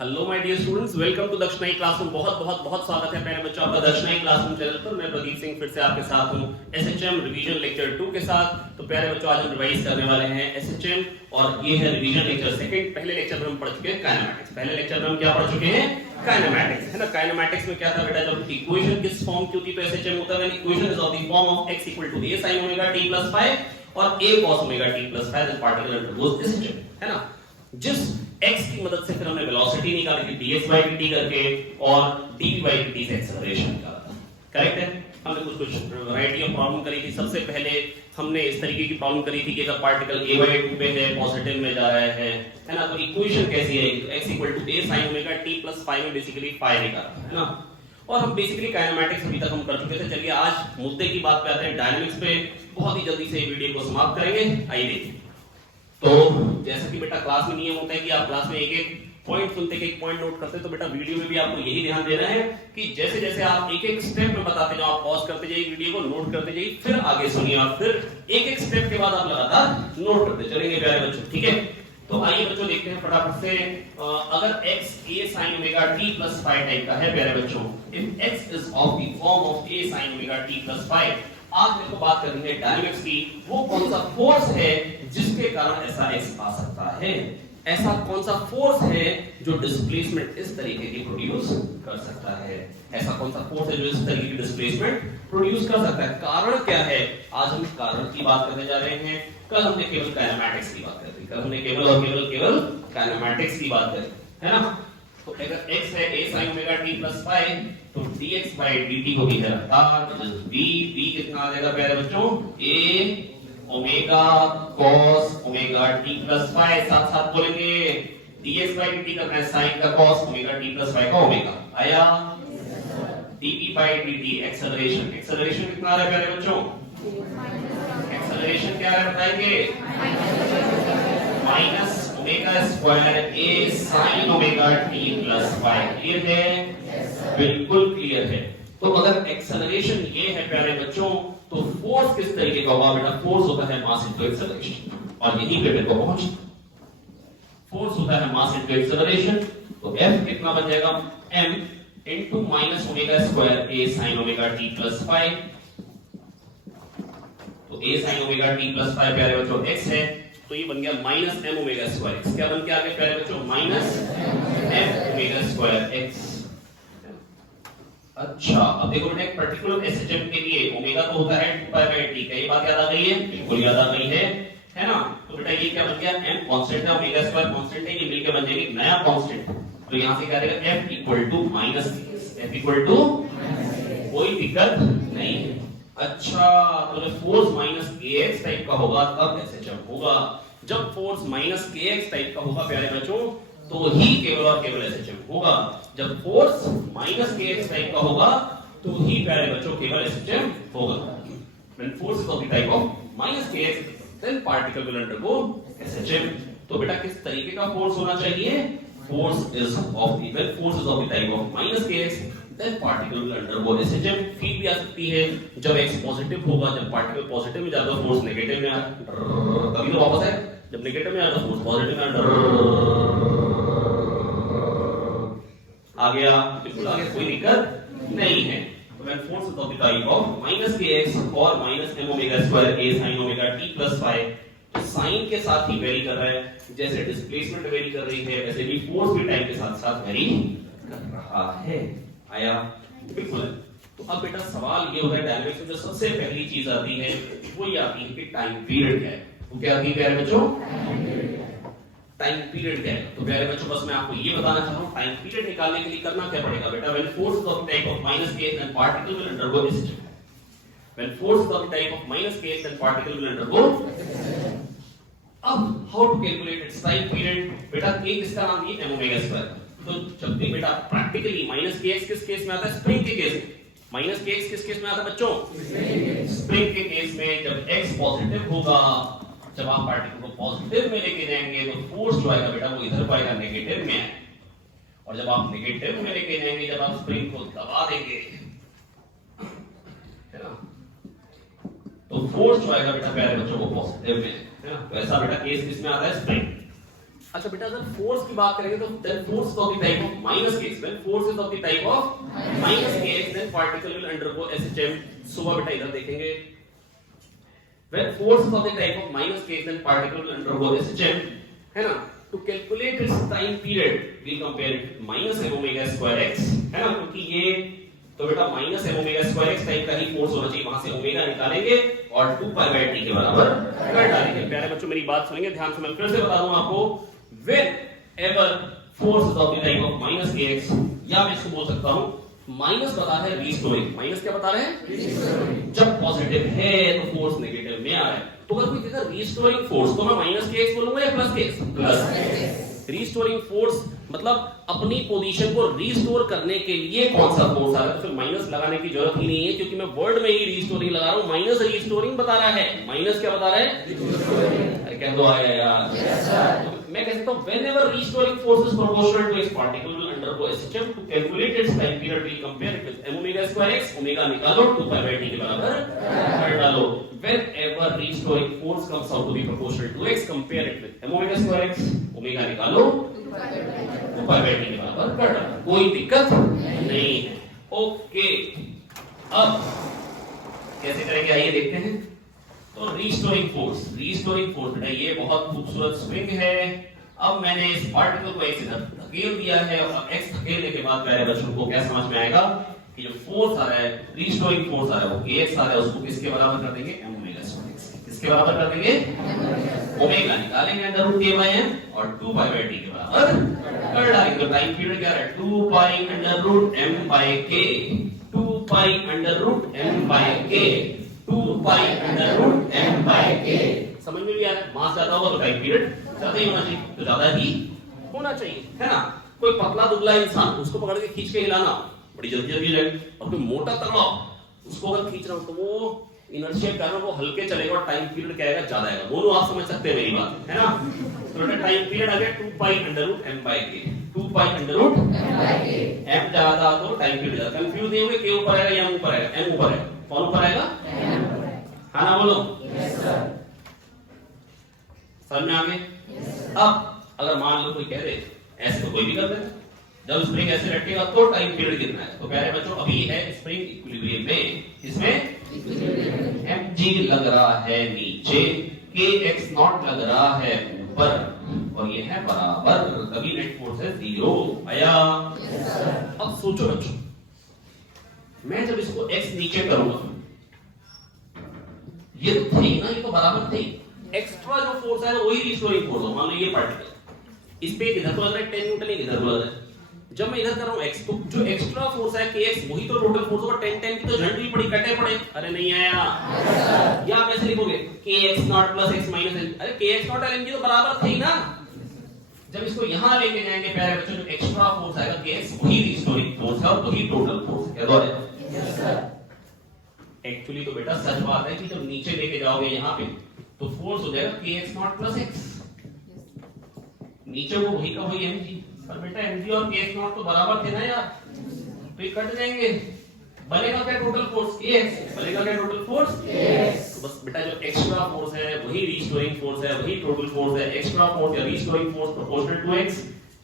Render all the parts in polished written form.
Hello my dear students, welcome to Dakshinai classroom. बहुत बहुत बहुत स्वागत है प्यारे बच्चों आपका दक्षिणाई क्लासरूम चैनल पर। मैं प्रदीप सिंह फिर से आपके साथ हूं एसएचएम रिवीजन लेक्चर 2 के साथ। तो प्यारे बच्चों, आज हम रिवाइज करने वाले हैं एसएचएम और ये है रिवीजन लेक्चर सेकंड। पहले लेक्चर में हम पढ़ चुके हैं काइनेमैटिक्स। पहले लेक्चर में हम क्या पढ़ चुके हैं? काइनेमैटिक्स, है ना। काइनेमैटिक्स में क्या था बेटा? जब इक्वेशन किस फॉर्म की होती है तो एसएचएम होता है when equation is of the form of x equal to a sin omega t plus phi और a cos omega t plus phi, then particle undergoes SHM, है ना। जिस x की मदद से फिर हमने वेलोसिटी निकाली थी dx by dt करके और dv by dt से एक्सेलरेशन निकाला था। करेक्ट है? हमने कुछ वैरायटी ऑफ प्रॉब्लम करी थी। सबसे पहले हमने इस तरीके की प्रॉब्लम करी थी कि अगर पार्टिकल a by 2 पे है, पॉजिटिव में जा रहा है ना, तो इक्वेशन कैसी है? तो x equal to a sin omega t plus phi में बेसिकली phi निकाला है ना। और हम बेसिकली काइनेमैटिक्स अभी तक हम कर चुके थे। चलिए आज मुद्दे की बात पे आते हैं, डायनामिक्स पे। बहुत ही जल्दी से ये वीडियो को समाप्त करेंगे। आइए देखिए। तो जैसा कि बेटा क्लास में नियम होता है कि आप क्लास में एक एक पॉइंट सुनते हैं, एक पॉइंट नोट करते हैं, तो बेटा वीडियो में भी आपको यही ध्यान देना है कि जैसे जैसे आप एक एक स्टेप में बताते जाओ, आप पॉज करते जाइए, वीडियो को नोट करते जाइए, फिर आगे सुनिए और फिर एक एक स्टेप के बाद आप लगातार नोट करते चलेंगे प्यारे बच्चों, ठीक है। तो आइए बच्चों देखते हैं फटाफट से। अगर x a sin omega t plus phi type का है प्यारे बच्चों, if x is of the form of a sin omega t plus phi, आज मेरे को बात करनी है डायनामिक्स की। वो कौन सा फोर्स है जिसके कारण ऐसा x आ सकता है? ऐसा कौन सा फोर्स है जो डिस्प्लेसमेंट इस तरीके की प्रोड्यूस कर सकता है? ऐसा कौन सा फोर्स है जो इस तरीके की डिस्प्लेसमेंट प्रोड्यूस कर सकता है? कारण क्या है? आज हम कारण की बात करने जा रहे हैं। कल हमने केवल काइनेमैटिक्स की बात करी, कल हमने केवल और केवल काइनेमैटिक्स की बात करी, है ना। तो अगर x है a sin omega t plus phi, तो dx by dt को भी है रफ्तार, v कितना आ जाएगा प्यारे बच्चों? a omega cos omega t plus phi। साथ साथ बोलेंगे dx by dt करना है sin का cos omega t plus phi का ओमेगा आया। dv by dt acceleration, acceleration कितना आ रहा है प्यारे बच्चों? एक्सेलरेशन क्या है बताएंगे? Minus omega square a sin omega t plus phi। Clear है? बिल्कुल क्लियर है। तो अगर एक्सेलरेशन ये है प्यारे बच्चों, तो फोर्स किस तरीके का होगा बेटा? फोर्स होता है मास इनटू एक्सेलरेशन, और यहीं पे मेरे को पहुंचना। फोर्स होता है मास इनटू एक्सेलरेशन। तो F कितना बन जाएगा? m into minus omega square a sin omega t plus phi। तो a sin omega t plus phi प्यारे बच्चों x है, तो ये बन गया minus m omega square x। क्या बन के आ गया प्यारे बच्चों? Minus m omega square x। अच्छा, अब देखो बेटा, एक पर्टिकुलर एसएचएम के लिए ओमेगा तो होता है 2 पाई बाय t का। ये बात याद आ गई है? बिल्कुल याद आ गई है ना। तो बेटा ये क्या बन गया? m कांस्टेंट है, ओमेगा स्क्वायर कांस्टेंट है, ये मिलके बन जाएगा एक नया कांस्टेंट। तो यहां से क्या आएगा? f equal to minus f equal to, कोई दिक्कत नहीं है। अच्छा, तो जब फोर्स माइनस kx टाइप का होगा तब एसएचएम होगा। जब फोर्स माइनस kx टाइप का होगा प्यारे बच्चों, तो ही केवल और केवल एसएचएम होगा। जब फोर्स माइनस kx टाइप का होगा तो ही प्यारे बच्चों केवल एसएचएम होगा। When force is of the type of minus kx, then particle will undergo SHM। तो बेटा किस तरीके का फोर्स होना चाहिए? Force is of the, when force is of the type of minus kx, then particle will undergo SHM। Feed भी आ सकती है जब x पॉजिटिव होगा, जब पार्टिकल पॉजिटिव में जाता है फोर्स नेगेटिव में आ, कभी तो वापस है, जब नेगेटिव में आता है फोर्स पॉजिटिव में आ गया, बिल्कुल आ गया, कोई दिक्कत नहीं है। When force is of the type of minus kx or minus m omega square a sin omega t plus phi, तो साइन के साथ ही वेरी कर रहा है। जैसे डिस्प्लेसमेंट वेरी कर रही है, वैसे भी फोर्स भी टाइम के साथ साथ वेरी कर रहा है। आया? बिल्कुल। तो अब बेटा सवाल ये होता है, डायनामिक्स में जो सबसे पहली चीज आती है वो ये आती है कि टाइम पीरियड क्या है। वो क्या आती है प्यारे बच्चों? टाइम पीरियड क्या है? तो प्यारे बच्चों बस मैं आपको ये बताना चाहता हूं, टाइम पीरियड निकालने के लिए करना क्या पड़ेगा बेटा? When force is of type of minus kx then particle will undergo SHM। When force is of type of minus kx then particle will undergo। अब how to calculate its time period? बेटा k किसका नाम दिया? m omega square. तो जब भी बेटा practically minus kx किस केस में आता है? स्प्रिंग के केस में। माइनस kx किस केस में आता है बच्चों? स्प्रिंग के केस में। जब x पॉजिटिव होगा, जब आप पार्टिकल को पॉजिटिव में लेके जाएंगे तो फोर्स जो आएगा बेटा वो इधर पाएगा, नेगेटिव में। और जब आप नेगेटिव में लेके जाएंगे, जब आप स्प्रिंग को दबा देंगे, है ना, तो फोर्स जो आएगा बेटा प्यारे बच्चों वो पॉजिटिव में, है ना। तो ऐसा बेटा केस किसमें आता है? स्प्रिंग। अच्छा बेटा अगर फोर्स की बात करेंगे तो then force of the type of minus case, when force is of the type of minus case then particle will undergo SHM. सुबह बेटा इधर देखेंगे, when force is of the type of minus case then particle will undergo SHM, है ना। to calculate its time period we compare it minus m omega square x, है ना, क्योंकि ये तो बेटा minus m omega square x type का ही force होना चाहिए, वहां से ओमेगा निकालेंगे और 2 pi by t के बराबर कर डालेंगे। प्यारे बच्चों मेरी बात सुनेंगे ध्यान से, मैं फिर से बता दूं आपको, whenever force is of the type of minus kx, या मैं इसको बोल सकता हूं माइनस बता रहा है रीस्टोरिंग, माइनस क्या बता रहे हैं रीस्टोरिंग। जब पॉजिटिव है तो फोर्स नेगेटिव में आ रहा है, तो अगर कोई कहता है रीस्टोरिंग फोर्स तो मैं माइनस के एक्स बोलूंगा या प्लस के एक्स? प्लस। रीस्टोरिंग फोर्स मतलब अपनी पोजीशन को रीस्टोर करने के लिए कौन सा फोर्स आ रहा है, तो फिर माइनस लगाने की जरूरत ही नहीं है, क्योंकि मैं वर्ड में ही रीस्टोरिंग लगा रहा हूं। माइनस रीस्टोरिंग बता रहा है, माइनस क्या बता रहा है? अरे कह दो आया यार। Yes sir. मैं कह सकता हूं whenever restoring force is proportional to its particle will undergo SHM, to calculate its time period we compare it with m omega square x, omega निकालो 2 pi by t के बराबर कर डालो। whenever restoring force comes out to be proportional to x, compare it with m omega square x, omega निकालो 2 pi by t के बराबर कर डालो। कोई दिक्कत नहीं है। ओके, अब कैसे करेंगे आइए देखते हैं। तो रीस्टोरिंग फोर्स बेटा ये बहुत खूबसूरत स्प्रिंग है। अब मैंने इस पार्टिकल को x इधर धकेल दिया है, और x धकेलने के बाद प्यारे बच्चों को क्या समझ में आएगा कि जो फोर्स आ रहा है, रीस्टोरिंग फोर्स आ रहा है, वो kx आ रहा है, उसको किसके बराबर कर देंगे? m omega square x। किसके बराबर कर देंगे? ओमेगा निकालेंगे under root k by m और 2 pi by t के बराबर कर डालेंगे। तो टाइम पीरियड क्या है? 2 pi under root m by k, 2 pi under root m by k, 2 pi under root m by k। समझ में भी आ रहा है? मास ज्यादा होगा तो टाइम पीरियड ज्यादा ही होना चाहिए, तो ज्यादा ही होना चाहिए, है ना। कोई पतला दुबला इंसान, उसको पकड़ के खींच के हिलाना बड़ी जल्दी जल्दी जाएगी, और कोई मोटा तगड़ा उसको अगर खींच रहा हो तो वो इनर्शिया के कारण वो हल्के चलेगा और टाइम पीरियड क्या आएगा? ज्यादा आएगा। दोनों आप समझ सकते हैं मेरी बात, है ना। तो टाइम पीरियड आ गया 2 pi under root m by k, 2 pi under root m by k। m ज्यादा तो टाइम पीरियड ज्यादा। कंफ्यूज नहीं होंगे, k ऊपर आएगा या m ऊपर आएगा? m ऊपर आएगा। कौन ऊपर आएगा? हाँ ना बोलो। Yes sir. समझ में आ गए? अब अगर मान लो कोई कह दे ऐसे, तो कोई भी कर दे, जब स्प्रिंग ऐसे लटकेगा तो टाइम पीरियड कितना है? तो प्यारे बच्चों अभी है स्प्रिंग इक्विलिब्रियम में, इसमें mg लग रहा है नीचे, kx नॉट लग रहा है ऊपर, और ये है बराबर, तभी नेट फोर्स है 0 आया। अब सोचो बच्चों, मैं जब इसको x नीचे करूंगा, ये तो थी ना, ये तो बराबर थी, एक्स्ट्रा जो फोर्स है वही रिस्टोरिंग फोर्स हो। मान लो ये पार्टिकल इस पे इधर को लग रहा है 10 न्यूटन, इधर को लग रहा है, जब मैं इधर कर रहा हूं x, तो जो एक्स्ट्रा फोर्स है kx वही तो टोटल फोर्स होगा। 10 की तो झंड भी पड़ी, कटे पड़े। अरे नहीं आया, या कैसे लिखोगे? kx not plus x minus n। अरे kx नॉट और mg तो बराबर थे ना। जब इसको यहां लेके जाएंगे प्यारे बच्चों, जो एक्स्ट्रा फोर्स आएगा kx वही रिस्टोरिंग फोर्स है और वही टोटल फोर्स है। क्या है? Yes sir. एक्चुअली तो बेटा सच बात है कि जब नीचे लेके जाओगे यहां पे, तो फोर्स हो जाएगा kx नॉट प्लस x, नीचे वो वही का वही mg। पर बेटा mg और kx नॉट तो बराबर थे ना यार, तो ये कट जाएंगे, बनेगा क्या टोटल फोर्स? kx। बनेगा क्या टोटल फोर्स? kx। तो बस बेटा जो एक्स्ट्रा फोर्स है वही रिस्टोरिंग फोर्स है, वही टोटल फोर्स है। एक्स्ट्रा फोर्स या restoring force proportional to x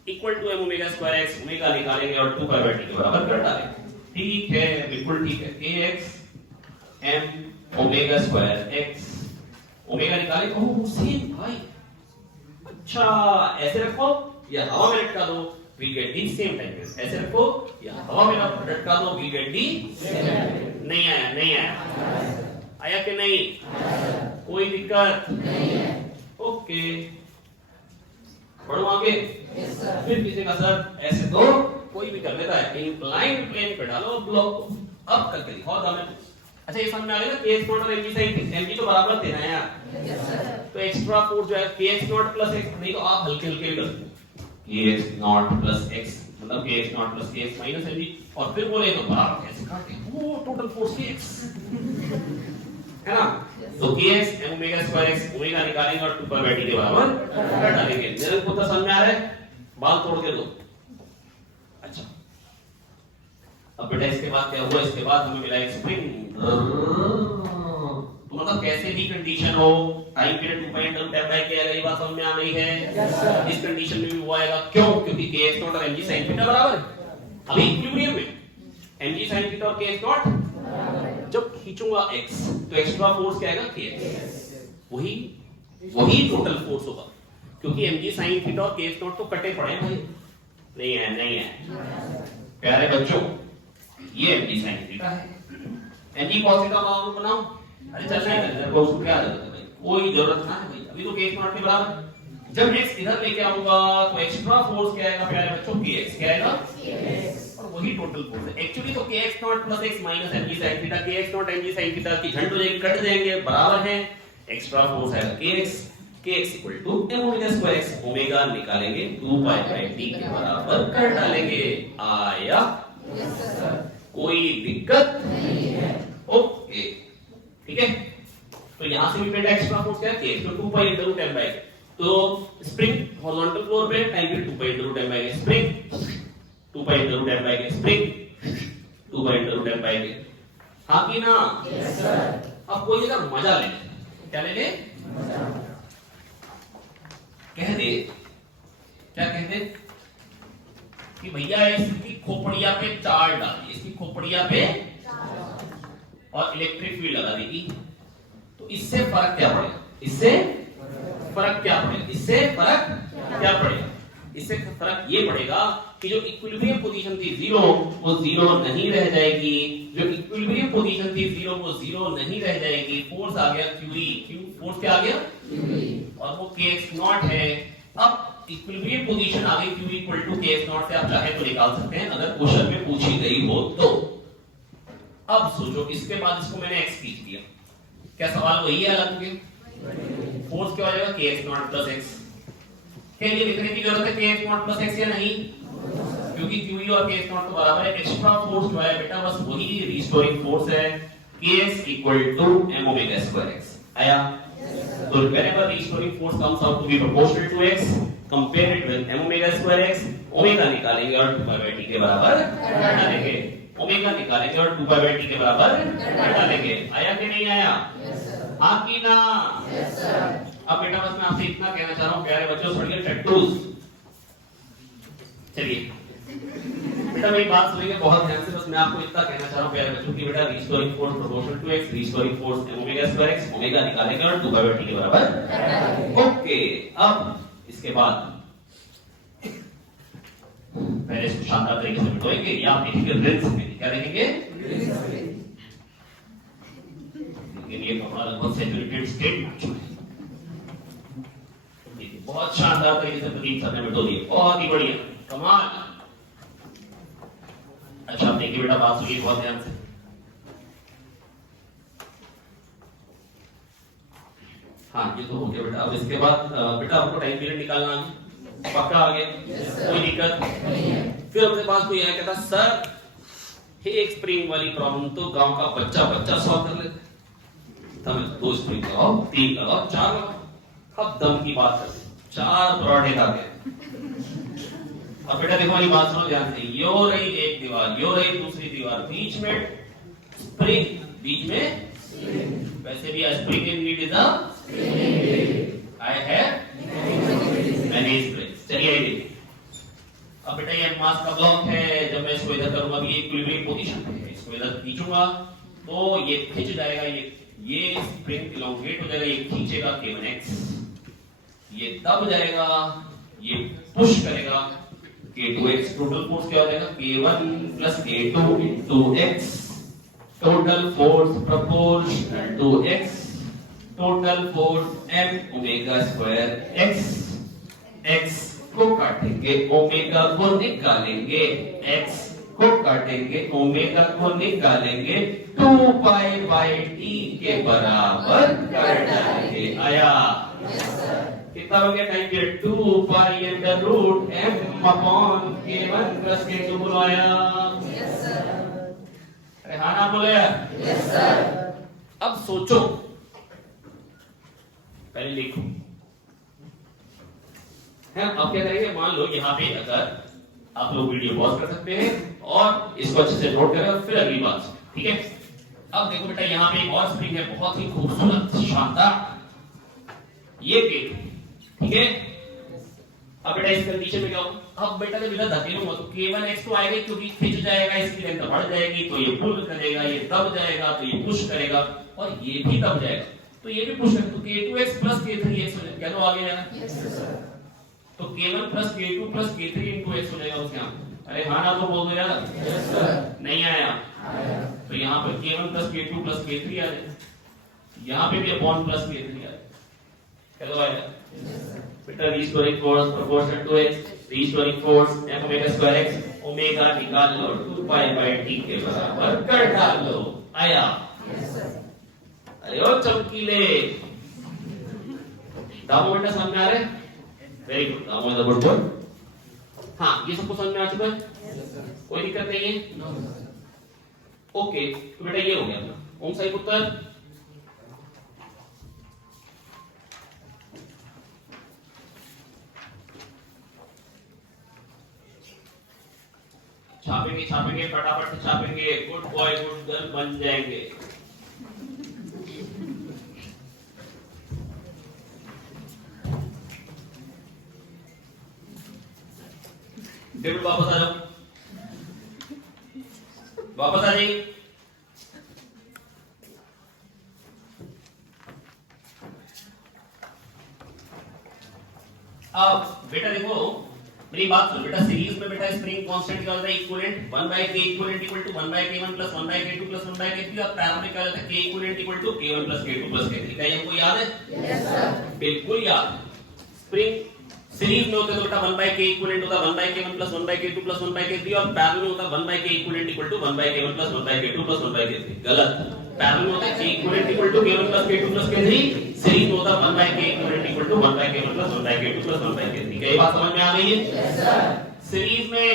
equal to m omega square x, omega निकालेंगे और 2 pi by t के बराबर कर डालेंगे। ठीक है, बिल्कुल ठीक है। kx m omega square x, omega निकाले। ओह सेम भाई, अच्छा ऐसे रखो या हवा में लटका दो, we get the same time। ऐसे रखो या हवा में लटका दो, we get the same time। नहीं आया? नहीं आया? आया कि नहीं? कोई दिक्कत नहीं है। ओके, बढ़ो आगे। फिर किसी का सर ऐसे तो कोई भी कर लेता है, इंक्लाइंड प्लेन पे डालो ब्लॉक को, अब करके दिखाओ दामे। अच्छा ये समझ में आ गया ना, kx नॉट और mg साइन mg तो बराबर थे ना यार। Yes sir. तो एक्स्ट्रा फोर्स जो है kx नॉट प्लस x, नहीं तो आप हल्के हल्के कर kx नॉट प्लस x, मतलब kx not plus kx minus mg, और फिर बोले तो बराबर कैसे काटे? वो टोटल फोर्स kx है ना। तो kx m omega square x, omega निकालेंगे और 2 pi by t के बराबर कर डालेंगे। मेरे को तो समझ में आ रहा है? बाल तोड़ के दो। अच्छा अब बेटा इसके बाद क्या हुआ? इसके बाद हमें मिला एक स्प्रिंग। तुम्हारा मतलब कैसे भी कंडीशन हो, time period 2 pi under root m by k आएगा, ये बात समझ में आ रही है? इस कंडीशन में भी वो आएगा, क्यों? क्योंकि kx नॉट और mg sin थीटा बराबर है अभी इक्विलिब्रियम में, mg sin थीटा और kx नॉट। जब खींचूंगा x तो एक्स्ट्रा फोर्स क्या आएगा? kx। वही टोटल फोर्स होगा, क्योंकि mg sin थीटा और kx नॉट तो कटे पड़े हैं भाई। नहीं है प्यारे बच्चों, ये mg sin थीटा है, mg cos थीटा का बनाओ। अरे चल नहीं है, उसको क्या जरूरत है भाई, कोई जरूरत ना है भाई, अभी तो kx नॉट के बराबर। जब x इधर लेके आऊंगा तो एक्स्ट्रा फोर्स क्या आएगा प्यारे बच्चों? kx। क्या आएगा? kx। और वही टोटल फोर्स है एक्चुअली। तो kx not plus x minus mg sin theta, kx not mg sin theta की झंड हो जाएगी, कट जाएंगे, बराबर है। एक्स्ट्रा फोर्स आएगा kx, kx equal to m omega square x, omega निकालेंगे 2 पाई बाय t के बराबर कर डालेंगे। आया? Yes sir. कोई दिक्कत नहीं है? ओके, ठीक है। तो यहां से भी बेटा एक्स्ट्रा फोर्स क्या है? kx तो 2 pi into root m by k। तो स्प्रिंग हॉरिजॉन्टल फ्लोर पे time period 2 pi into root m by k, spring 2 pi into root m by k, spring 2 pi into root m by k। हां कि ना? Yes sir. अब कोई अगर मजा ले, क्या ले ले? मजा। कह दे, क्या कह दे कि भैया इसकी खोपड़िया पे चार्ज डाल दी, इसकी खोपड़िया पे और इलेक्ट्रिक फील्ड लगा देगी, तो इससे फर्क क्या पड़ेगा? इससे फर्क क्या पड़ेगा? इससे फर्क क्या पड़ेगा? इससे फर्क ये पड़ेगा कि जो इक्विलिब्रियम पोजीशन थी 0 वो 0 नहीं रह जाएगी, जो इक्विलिब्रियम पोजीशन थी 0 वो 0 नहीं रह जाएगी। फोर्स आ गया QE, फोर्स क्या आ गया? QE, और वो kx नॉट है। अब इक्विलिब्रियम पोजीशन आ गई QE equal to kx not से, आप चाहे तो निकाल सकते हैं अगर क्वेश्चन में पूछी गई हो तो। अब सोचो, इसके बाद इसको मैंने x खींच दिया, क्या सवाल वही है? फोर्स क्या हो जाएगा? kx not plus x। के लिए लिखने की जरूरत है kx नॉट प्लस x या नहीं? क्योंकि QE और kx नॉट तो बराबर है। एक्स्ट्रा फोर्स जो है बेटा बस वही रिस्टोरिंग फोर्स है, kx equal to m omega square x। आया? तो whenever restoring force comes out to be proportional to x, compare it with m omega square x, omega निकालेंगे और 2 पाई बाय t के बराबर कर डालेंगे, ओमेगा निकालेंगे और 2 पाई बाय t के बराबर कर डालेंगे। आया कि नहीं आया? Yes sir. हां कि ना? Yes sir. अब बेटा बस मैं आपसे इतना कहना चाह रहा हूं प्यारे बच्चों, पढ़िए टट्टूस। चलिए बेटा मेरी बात सुनिए बहुत ध्यान से, बस मैं आपको इतना कहना चाह रहा हूं प्यारे बच्चों कि बेटा restoring force proportional to x, restoring force m omega square x, omega निकालेंगे और 2 पाई बाय t के बराबर। ओके, अब इसके बाद पहले इसको शानदार तरीके से मिटाएंगे, या आप देखेंगे रिंस में, क्या देखेंगे? रिंस में। लेकिन ये कपड़ा लगभग सैचुरेटेड स्टेट में, बहुत शानदार तरीके से प्रदीप सर ने मिटा दिया, बहुत ही बढ़िया, कमाल। अच्छा आप देखिए बेटा, बात सुनिए बहुत ध्यान से। हाँ ये तो हो गया बेटा। अब इसके बाद बेटा आपको टाइम पीरियड निकालना है, पक्का आ गया? कोई दिक्कत नहीं है। फिर अपने पास कोई आया कहता सर एक स्प्रिंग वाली प्रॉब्लम तो गांव का बच्चा सॉल्व कर लेते, हमें 2 स्प्रिंग लगाओ, 3 लगाओ, 4 लगाओ। अब दम की बात करते, 4 पराठे खा गए। अब बेटा देखो हमारी बात सुनो ध्यान से, यो रही एक दीवार, यो रही दूसरी दीवार, बीच में स्प्रिंग, बीच में वैसे भी spring in need is I have many springs. चलिए देखिए, अब बेटा ये मास का ब्लॉक है, जब मैं इसको इधर करूंगा ये इक्विलिब्रियम पोजीशन पे है, इसको इधर खींचूंगा तो ये खिंच जाएगा, ये स्प्रिंग इलोंगेट हो जाएगा, ये खींचेगा K1x, ये दब जाएगा, ये पुश करेगा K2x, टोटल फोर्स क्या हो जाएगा? K1 plus K2 into x, total force proportional to x, total force m omega square x, x को काटेंगे ओमेगा को निकालेंगे, x को काटेंगे ओमेगा को निकालेंगे, 2 पाई बाय t के बराबर कर डालेंगे। आया? कितना हो गया time period? 2 pi under root m upon k1 plus k2 बोलो। आया? Yes sir. अरे हाँ ना बोले? Yes sir. अब सोचो, पहले लिखो है। अब क्या करेंगे, मान लो यहाँ पे अगर आप लोग वीडियो पॉज कर सकते हैं और इसको अच्छे से नोट करें, फिर अगली बात, ठीक है? अब देखो बेटा यहाँ पे एक और स्प्रिंग है बहुत ही खूबसूरत शानदार, ये के, ठीक है। अब बेटा इस कंडीशन में क्या होगा, अब बेटा जब इधर धकेलूंगा तो k1x तो आएगा क्योंकि खिंच जाएगा, इसकी लेंथ बढ़ जाएगी, तो ये पुल करेगा, ये दब जाएगा, तो ये पुश करेगा, और ये भी दब जाएगा, तो ये भी पुश करेगा, तो k2x प्लस k3x हो जाएगा। क्या तो आगे जाएगा, तो k1 plus k2 plus k3 into x हो जाएगा उसके यहाँ। अरे हाँ ना तो बोल दो यार, नहीं आया, तो यहाँ पर k1 plus k2 plus k3 आ जाएगा, यहाँ पे भी अपॉन प्लस k3 आ जाएगा। क्या तो आएगा बेटा, restoring force proportional to x, restoring force f omega square x, omega निकाल लो 2 पाई बाय t के बराबर कर डाल लो। आया, अरे ओ चमकीले दामो बेटा समझ में आ रहे, वेरी गुड, दामो इज गुड बोल। हाँ ये सबको समझ में आ चुका है, कोई दिक्कत नहीं है, ओके। तो बेटा ये हो गया अपना ओम सही उत्तर। छापेंगे छापेंगे फटाफट से छापेंगे, गुड बॉय गुड गर्ल बन जाएंगे। डेविड वापस आ जाओ, वापस आ जाइए। अब बेटा देखो मेरी बात सुनो बेटा, सीरीज में बेटा स्प्रिंग कांस्टेंट क्या होता है, equivalent 1 by k equivalent equal to 1 by k1 plus 1 by k2 plus 1 by k3, और पैरल में क्या होता है k equivalent equal to k1 plus k2 plus k3। क्या ये हमको याद है? यस सर, बिल्कुल याद। स्प्रिंग सीरीज में होता है तो बेटा 1 बाय k इक्विवेलेंट होता है 1 by k1 plus 1 by k2 plus 1 by k3, और पैरल में होता है 1 by k equivalent equal to 1 by k1 plus 1 by k2 plus 1 by k3। गलत, पैरल में होता है k equivalent equal to k1 plus k2 plus k3, series में होता है 1 by k equivalent equal to 1 by k1 plus 1 by k2 plus 1 by k3। क्या ये बात समझ में आ रही है? Yes sir. सीरीज में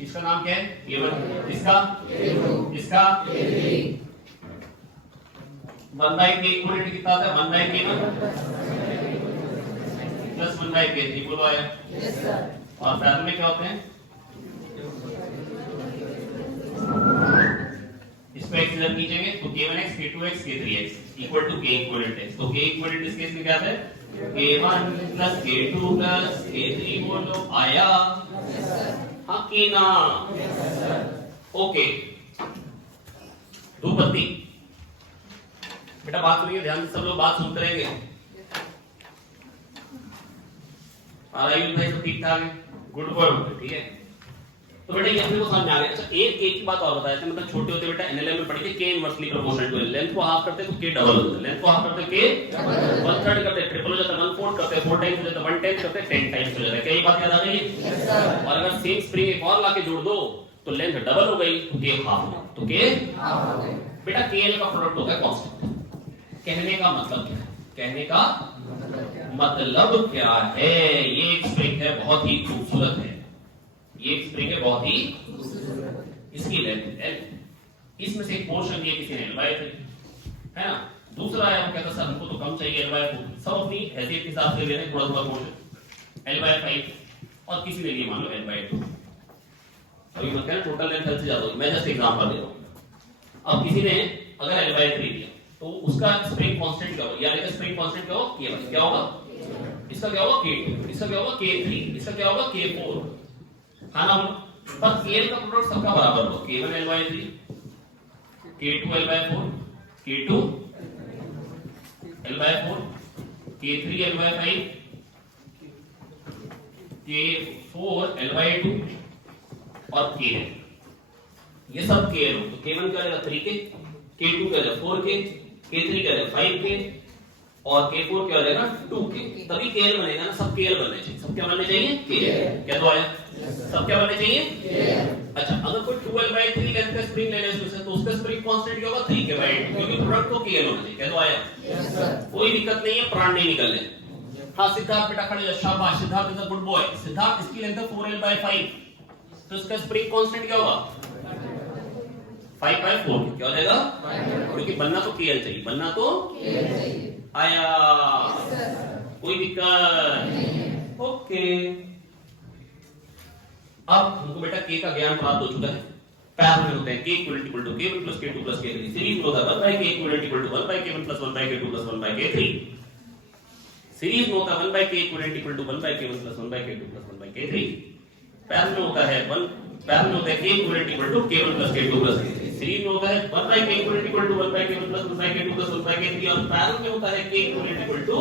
इसका नाम क्या है, k1, इसका k2, इसका k3। 1 बाय k इक्विवेलेंट कितना आता है, 1 by k1 plus 1 by k3, बोलो आया? Yes sir. और पैरल में क्या होते हैं, इसको x इधर खींचेंगे तो k1x k2x k3x equal to k equivalent x, तो k इक्विवेलेंट इस केस में क्या आता है, k1 plus k2 plus k3, बोलो आया? हाँ कि ना? ओके। धूपबत्ती बेटा बात सुनिए ध्यान से, सब लोग बात सुनते रहेंगे। आयुष भाई सब ठीक ठाक है, गुड वर्क, ठीक है। तो बेटा ये अपने को समझ में आ गया। अच्छा एक k की बात और बताया था, मतलब छोटे होते बेटा एनएलएम में पढ़ी थी k inversely proportional to length को हाफ करते तो k डबल होता है, लेंथ को हाफ करते k वन थर्ड करते ट्रिपल हो जाता है, वन फोर्थ करते 4 टाइम्स हो जाता है, 1 टाइम्स करते 10 टाइम्स हो जाता है। क्या ये बात याद आ गई? Yes sir. और अगर सेम स्प्रिंग एक और लाके जोड़ दो तो लेंथ डबल हो गई तो k हाफ हो, तो k हाफ हो गई। बेटा kl का प्रोडक्ट होता है कांस्टेंट। कहने का मतलब क्या है, कहने का मतलब क्या है, ये एक स्प्रिंग है बहुत ही खूबसूरत है, ये एक स्प्रिंग है बहुत ही, इसकी लेंथ L, इसमें से एक पोर्शन दिया किसी ने L/3 है ना, दूसरा है वो कहता सर हमको तो कम चाहिए L/4, सब अपनी हैसियत के हिसाब से ले रहे हैं थोड़ा थोड़ा पोर्शन L/5, और किसी ने लिए मान लो L/2। अभी मतलब है टोटल लेंथ L से ज्यादा होगी, मैं जस्ट एग्जांपल दे रहा हूं। अब किसी ने अगर L/3 दिया तो उसका स्प्रिंग कांस्टेंट क्या होगा, यानी कि स्प्रिंग कांस्टेंट क्या होगा, K1, क्या होगा इसका, क्या होगा K2, इसका क्या होगा K3, इसका क्या होगा K4, हाँ ना। पर KL का प्रोडक्ट सबका बराबर होगा, K1 L/3, K2 L/4, K2 L/4, K3 L/5, K4 L/2 और KL, ये सब KL हो। तो K1 क्या रहेगा 3K, K2 क्या रहेगा 4K, K3 क्या रहेगा 5K और K4 क्या रहेगा 2K, तभी KL बनेगा ना। सब KL बनने चाहिए, सब क्या बनने चाहिए, KL। क्या तो आया, सब क्या बनने चाहिए। अच्छा अगर कोई 2L/3 लेंथ का स्प्रिंग ले ले तो उसका स्प्रिंग कांस्टेंट क्या होगा 3K/2, क्योंकि प्रोडक्ट को KL होना चाहिए। क्या तो आया, कोई दिक्कत नहीं है, प्राण नहीं निकलने। हाँ सिद्धार्थ बेटा खड़े हो, शाबाश Siddharth is a good boy. Siddharth इसकी लेंथ है 4L/5, तो इसका स्प्रिंग कांस्टेंट क्या होगा 5/4, क्या हो जाएगा, क्योंकि बनना तो KL चाहिए, बनना तो KL चाहिए। आया, कोई दिक्कत? ओके। अब हमको बेटा K का ज्ञान प्राप्त हो चुका है, पैरेलल में होते हैं k equivalent equal to k1 plus k2 plus k3, series में होता है 1 by k equivalent equal to 1 by k1 plus 1 by k2 plus 1 by k3, series में होता है 1 by k equivalent equal to 1 by k1 plus 1 by k2 plus 1 by k3, parallel में होता है k equivalent equal to k1 plus k2 plus k3, series में होता है 1 by k equivalent equal to 1 by k1 plus 1 by k2 plus 1 by k3, और parallel में होता है k equivalent equal to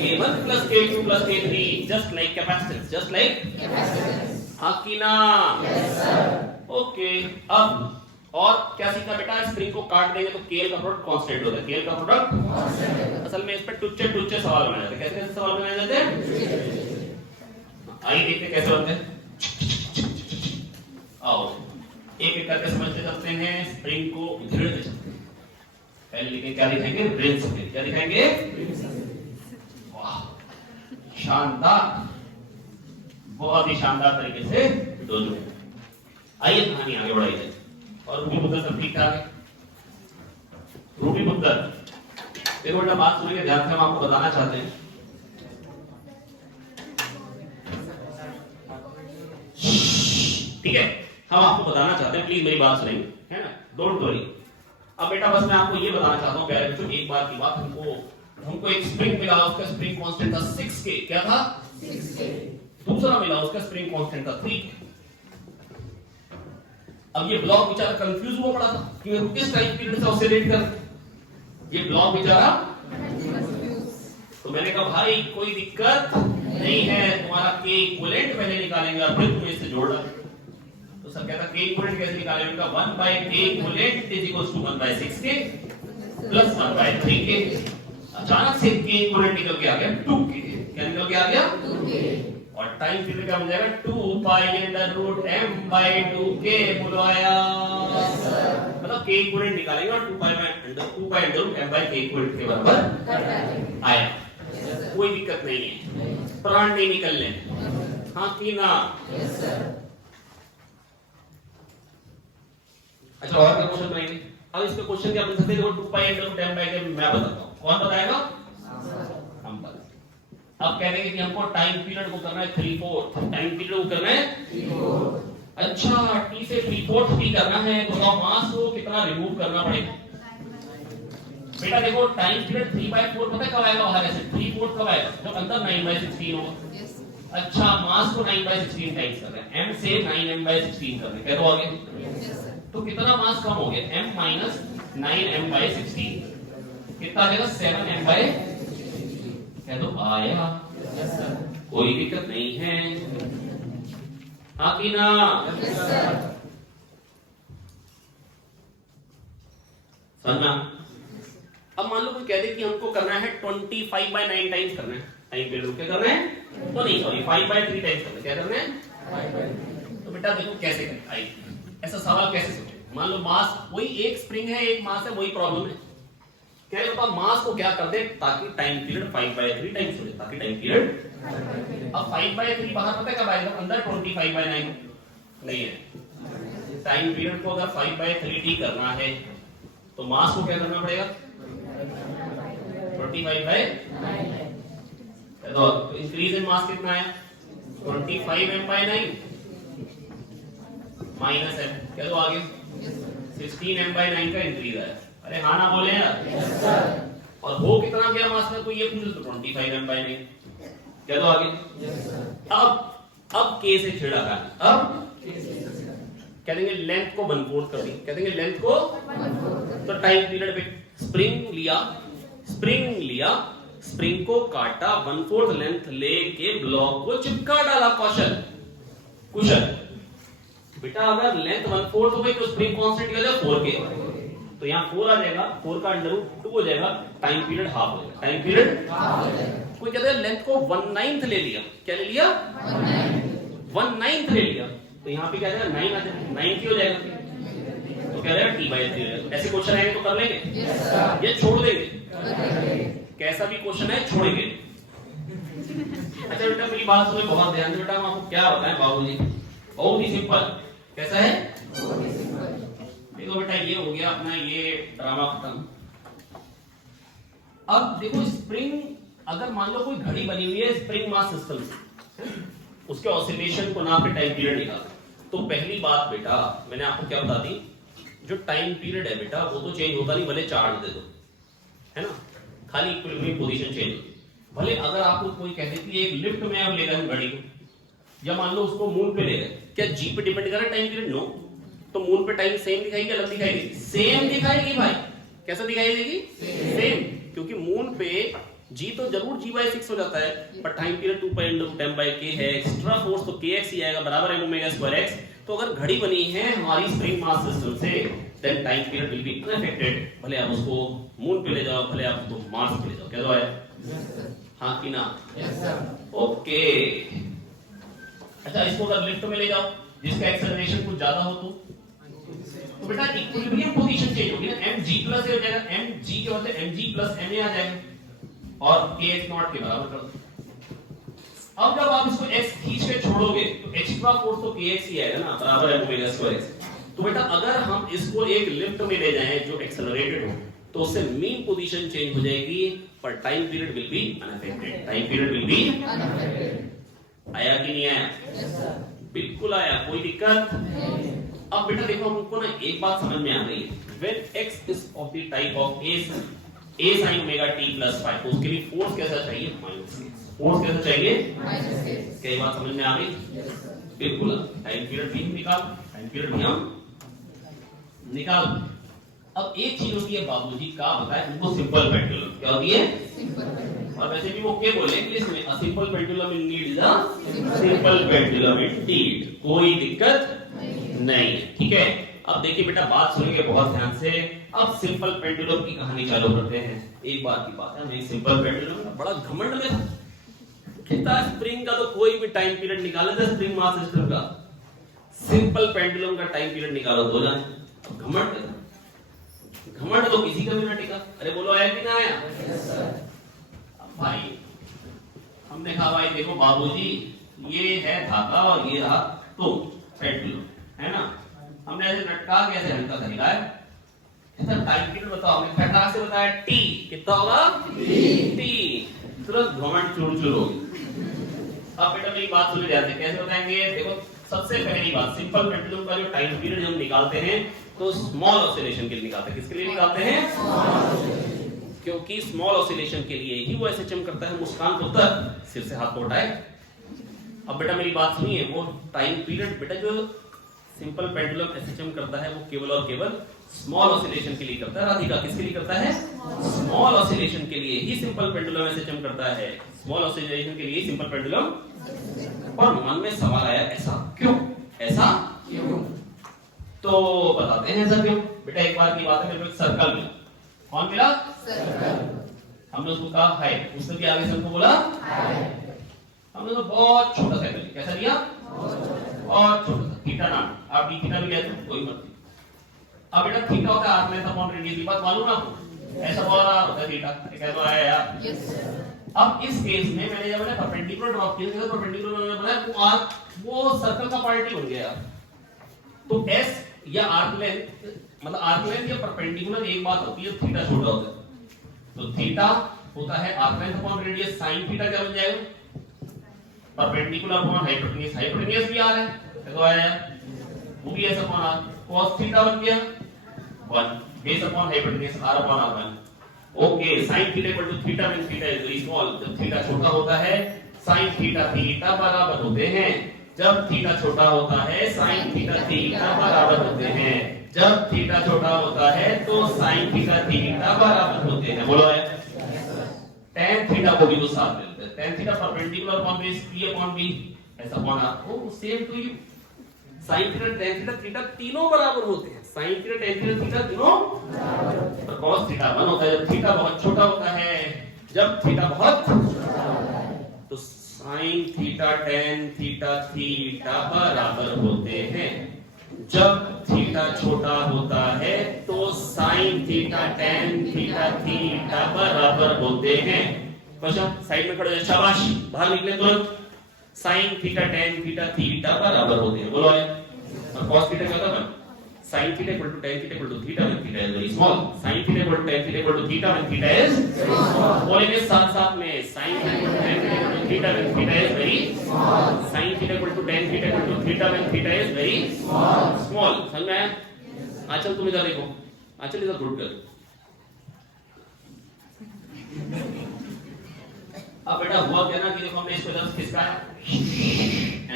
k1 plus k2 plus k3, just like capacitance, just like capacitance. हां कि ना? Yes sir. ओके, अब और क्या सीखा बेटा? स्प्रिंग को काट देंगे तो केएल का प्रोडक्ट कांस्टेंट होता है, केएल का प्रोडक्ट कांस्टेंट है। असल में इस पे टुच्चे सवाल बनाए जाते हैं। कैसे कैसे सवाल बनाए जाते हैं? आइए देखते हैं कैसे बनते हैं। आओ एक एक करके समझते चलते हैं। स्प्रिंग को उधेड़ते चलते हैं। पहले लिखें, क्या लिखेंगे? Ring spring. क्या लिखेंगे? वाह, शानदार, बहुत ही शानदार तरीके से दोनों। आइए कहानी आगे बढ़ाई जाए। और रूबी बुद्धर सब ठीक ठाक है? रूबी बुद्धर, देखो बेटा बात सुनिए ध्यान से, हम आपको बताना चाहते हैं। ठीक है, हम आपको बताना चाहते हैं, प्लीज मेरी बात सुनेंगे, है ना? Don't worry. अब बेटा बस मैं आपको ये बताना चाहता हूँ प्यारे बच्चों, एक बार की बात, हमको एक स्प्रिंग मिला, उसका स्प्रिंग कांस्टेंट था 6K। क्या था? 6K। दूसरा मिला, उसका स्प्रिंग कांस्टेंट था 3K। अब ये ब्लॉक बेचारा कंफ्यूज हुआ पड़ा था कि मैं किस टाइम पीरियड से ऑसिलेट कर, ये ब्लॉक बेचारा। तो मैंने कहा भाई कोई दिक्कत नहीं है, तुम्हारा k इक्विवेलेंट पहले निकालेंगे और फिर तुम्हें इससे जोड़ना। तो सर कहता k इक्विवेलेंट कैसे निकालेंगे? उनका 1 by k equivalent is equals to 1 by 6k plus 1 by 3k। अचानक से k इक्विवेलेंट निकल के आ गया 2k। क्या निकल के आ गया? 2k। और टाइम पीरियड क्या मिल जाएगा? 2 pi under root m by 2k। बोलो आया? मतलब k इक्विवेलेंट निकालेंगे और 2 pi under root m by k equivalent के बराबर आया। कोई दिक्कत नहीं है, प्राण नहीं निकलने। हाँ कि ना? अच्छा, और क्या क्वेश्चन बनाएंगे? अब इसके क्वेश्चन क्या बन सकते हैं? देखो 2 pi under root m by k मैं बताता हूँ, कौन बताएगा? हम बताएंगे। अब कह रहे हैं कि हमको टाइम पीरियड को करना है 3/4, टाइम पीरियड को करना है 3/4। अच्छा, t से 3/4 t करना है तो मास को कितना रिमूव करना पड़ेगा? बेटा देखो टाइम पीरियड 3/4 पता है कब आएगा बाहर? ऐसे 3/4 कब आएगा? जब अंदर 9/16 होगा। अच्छा, मास को 9/16 टाइम्स कर रहे हैं, m से 9m/16 कर रहे हैं। कह दो आगे। तो कितना मास कम हो गया? m माइनस 9m/16 कितना आ जाएगा? 7m/16। कह दो आया? कोई दिक्कत नहीं है। हाँ कि ना? समझना? अब मान लो कोई कह दे कि हमको करना है 25/9 टाइम्स करना है टाइम पीरियड। क्या करना है? तो नहीं सॉरी 5/3 टाइम्स करना है। क्या करना है? तो बेटा देखो कैसे करें, ऐसा सवाल कैसे सोचे? मान लो मास वही एक स्प्रिंग है, एक मास है, वही प्रॉब्लम है। क्या होता है? मास को क्या कर दे ताकि टाइम पीरियड 5/3 टाइम्स हो जाए, ताकि टाइम पीरियड। अब 5/3 बाहर पता है कब आएगा? अंदर 25/9 नहीं है। टाइम पीरियड को अगर 5/3 करना है तो मास को क्या करना पड़ेगा? 25/9। तो इंक्रीज इन मास कितना है? 25m/9 माइनस है, क्या दो आगे 16m/9 का इंक्रीज है। अरे हाँ ना बोले यार? Yes sir. और हो कितना गया मास में? कोई ये पूछ तो 25m/9। क्या दो आगे? Yes sir. अब k से छेड़ा था, अब क्या देंगे? लेंथ को 1/4 कर दी। क्या देंगे? लेंथ को 1/4। तो टाइम पीरियड पे स्प्रिंग लिया, स्प्रिंग को काटा, 1/4 लेंथ लेके ब्लॉक को चिपका डाला। कुशल बेटा अगर लेंथ 1/4 हो गई तो स्प्रिंग कांस्टेंट क्या जाएगा? 4k। तो यहाँ 4 आ जाएगा, 4 का अंडर रूट 2 हो जाएगा, टाइम पीरियड हाफ हो जाएगा। टाइम पीरियड हाफ हो जाएगा। कोई कहता है लेंथ को 1/9 ले लिया। क्या ले लिया? 1/9 ले लिया। तो यहाँ पे क्या जाएगा? 9 आ जाएगा, 9 की हो जाएगा। तो क्या जाएगा? t/3 हो जाएगा। ऐसे क्वेश्चन आएंगे तो कर लेंगे? ये छोड़ देंगे। कैसा भी क्वेश्चन है छोड़ेंगे। अच्छा बेटा मेरी बात सुनो बहुत ध्यान से। बेटा हम आपको क्या बताएं बाबूजी? बहुत ही सिंपल। कैसा है? देखो बेटा ये हो गया अपना ये ड्रामा खत्म। अब देखो स्प्रिंग, अगर मान लो कोई घड़ी बनी हुई है स्प्रिंग मास सिस्टम से, उसके ऑसिलेशन को नाप के टाइम पीरियड निकाल। तो पहली बात बेटा मैंने आपको क्या बता दी, जो टाइम पीरियड है बेटा वो तो चेंज होता नहीं, भले चार्ज दे दो, है ना, खाली इक्विलिब्रियम पोजीशन चेंज होती। भले अगर आपको कोई कह दे कि एक लिफ्ट में अब ले गए हम घड़ी को, या मान लो उसको मून पे ले गए, क्या जी पे डिपेंड कर रहा है टाइम पीरियड? नो। तो मून पे टाइम सेम दिखाएगी, अलग दिखाएगी? सेम दिखाएगी भाई। कैसा दिखाई देगी? सेम, क्योंकि मून पे जी तो जरूर g/6 हो जाता है, पर टाइम पीरियड 2 × 10/k है, एक्स्ट्रा फोर्स तो kx ही आएगा, बराबर m²x। तो अगर घड़ी बनी है हमारी स्प्रिंग मास सिस्टम से, then time period will be unaffected, भले आप उसको मून पे ले जाओ, भले आप उसको मार्स पे ले जाओ। क्या तो है? हाँ कि ना? ओके। अच्छा, इसको अगर लिफ्ट में ले जाओ जिसका एक्सेलरेशन कुछ ज्यादा हो तो बेटा इक्विलिब्रियम पोजीशन चेंज होगी ना, mg प्लस हो जाएगा, mg के बदले mg प्लस ma आ जाएगा और kx0 के बराबर कर दो। अब जब आप इसको x खींच के छोड़ोगे तो एक्स्ट्रा फोर्स तो kx ही आएगा ना, बराबर है m²x। तो बेटा अगर हम इसको एक लिफ्ट में ले जाएं जो एक्सेलरेटेड हो, तो उससे मीन पोजीशन चेंज हो जाएगी, पर time period will be unaffected. Time period will be unaffected. आया कि नहीं आया? बिल्कुल आया, कोई दिक्कत? अब बेटा देखो हमको ना एक बात समझ में आ रही है, when x is of the type of a sin omega t plus phi, तो उसके लिए फोर्स कैसा चाहिए? -6। फोर्स कैसा चाहिए? -6। क्या ये बात समझ में आ गई? बिल्कुल। टाइम पीरियड भी निकाल, टाइम पीरियड भी हम निकाल। अब एक चीज होती है बाबूजी का बताए उनको सिंपल पेंडुलम। क्या होती है? Simple pendulum. और वैसे भी वो क्या बोले इंग्लिश में, a simple pendulum in need is a simple pendulum Indeed. कोई दिक्कत नहीं, ठीक है। अब देखिए बेटा बात सुनिए बहुत ध्यान से। अब सिंपल पेंडुलम की कहानी चालू करते हैं। एक बात की बात है, मैं सिंपल पेंडुलम बड़ा घमंड में था, कहता स्प्रिंग का तो कोई भी टाइम पीरियड निकाले थे, स्प्रिंग मास सिस्टम का, सिंपल पेंडुलम का टाइम पीरियड निकालो तो जाए। घमंड घमंड तो किसी का भी ना टिका। अरे बोलो आया कि ना आया? अब भाई हमने कहा भाई देखो बाबूजी ये है धागा और ये रहा तो पेंडुलम, है ना। हमने ऐसे लटका के ऐसे हल्का सा निकाला, ऐसा टाइम पीरियड बताओ, हमने फटाक से बताया t कितना होगा? t। तुरंत घमंड चूर-चूर हो गया। अब बेटा मेरी बात सुन ध्यान से, कैसे बताएंगे? देखो सबसे पहली बात, सिंपल पेंडुलम का जो टाइम पीरियड हम निकालते हैं तो स्मॉल ऑसिलेशन के लिए निकालते हैं। किसके लिए निकालते हैं? क्योंकि स्मॉल ऑसिलेशन के लिए ही वो एसएचएम करता है। मुस्कान को तक सिर से हाथ को उठाए। अब बेटा मेरी बात सुनिए, वो टाइम पीरियड बेटा जो सिंपल पेंडुलम एसएचएम करता है वो केवल और केवल स्मॉल ऑसिलेशन के लिए करता है। राधिका किसके लिए करता है? स्मॉल ऑसिलेशन के लिए ही सिंपल पेंडुलम एसएचएम करता है। स्मॉल ऑसिलेशन के लिए सिंपल पेंडुलम। और मन में सवाल आया ऐसा क्यों? ऐसा क्यों? तो बताते हैं ऐसा क्यों। बेटा एक बार की बात है, मेरे को एक सर्कल मिला। कौन मिला? सर्कल। हमने उसको कहा हाय, उसने भी आगे से हमको बोला हाय। हमने तो बहुत छोटा सा लिया। कैसा लिया? बहुत छोटा सा, थीटा नाम। आप डी थीटा भी कहते हो, कोई मत। अब बेटा थीटा होता है आर्क लेंथ अपॉन रेडियस की बात मालूम ना आपको? ऐसा बोल रहा होता है थीटा। क्या तो आया यार? Yes sir. अब इस केस में मैंने जब मैंने परपेंडिकुलर ड्रॉप किया तो परपेंडिकुलर मैंने बनाया वो आर्क, वो सर्कल का पार्ट ही बन गया। तो s या आर्क लेंथ, मतलब आर्क लेंथ या परपेंडिकुलर एक बात होती है, थीटा छोटा होता है। तो थीटा होता है arc length upon radius, sin theta क्या बन जाएगा? Perpendicular upon hypotenuse. हाइपोटेन्यूज भी आ रहा है, देखो आया वो भी s upon r। cos theta बन गया 1 base upon hypotenuse r upon r1। Okay, sin theta equal to theta when theta is very small. जब थीटा छोटा होता है sin थीटा थीटा बराबर होते हैं। जब थीटा छोटा होता है sin थीटा थीटा बराबर होते हैं। जब थीटा छोटा होता है तो sin थीटा थीटा बराबर होते हैं। बोलो है tan थीटा को भी तो साथ में लेते हैं। tan theta perpendicular upon base p upon b ऐसा upon r। Oh same to you. sin theta tan theta theta तीनों बराबर होते हैं। sin theta tan theta theta तीनों बराबर होते हैं। cos थीटा 1 होता है जब थीटा बहुत छोटा होता है। जब थीटा बहुत छोटा होता है तो sin theta tan theta theta बराबर होते हैं। जब थीटा छोटा होता है तो sin theta tan theta theta बराबर होते हैं। बच्चा साइड में खड़े हो, शाबाश, बाहर निकले तुरंत। sin theta tan theta theta बराबर होते हैं। बोलो और cos थीटा क्या होता है? sin theta equal to tan theta equal to theta when theta is very small. sin theta equal to tan theta equal to theta when theta is small. बोलेंगे साथ साथ में sin theta equal to tan theta equal to theta when theta is very small. sin theta equal to tan theta equal to theta when theta is very small. समझ में आया? आंचल तुम इधर देखो, आंचल इधर ग्रुप कर। अब बेटा हुआ क्या ना कि देखो हमने इसको जस्ट किसका है,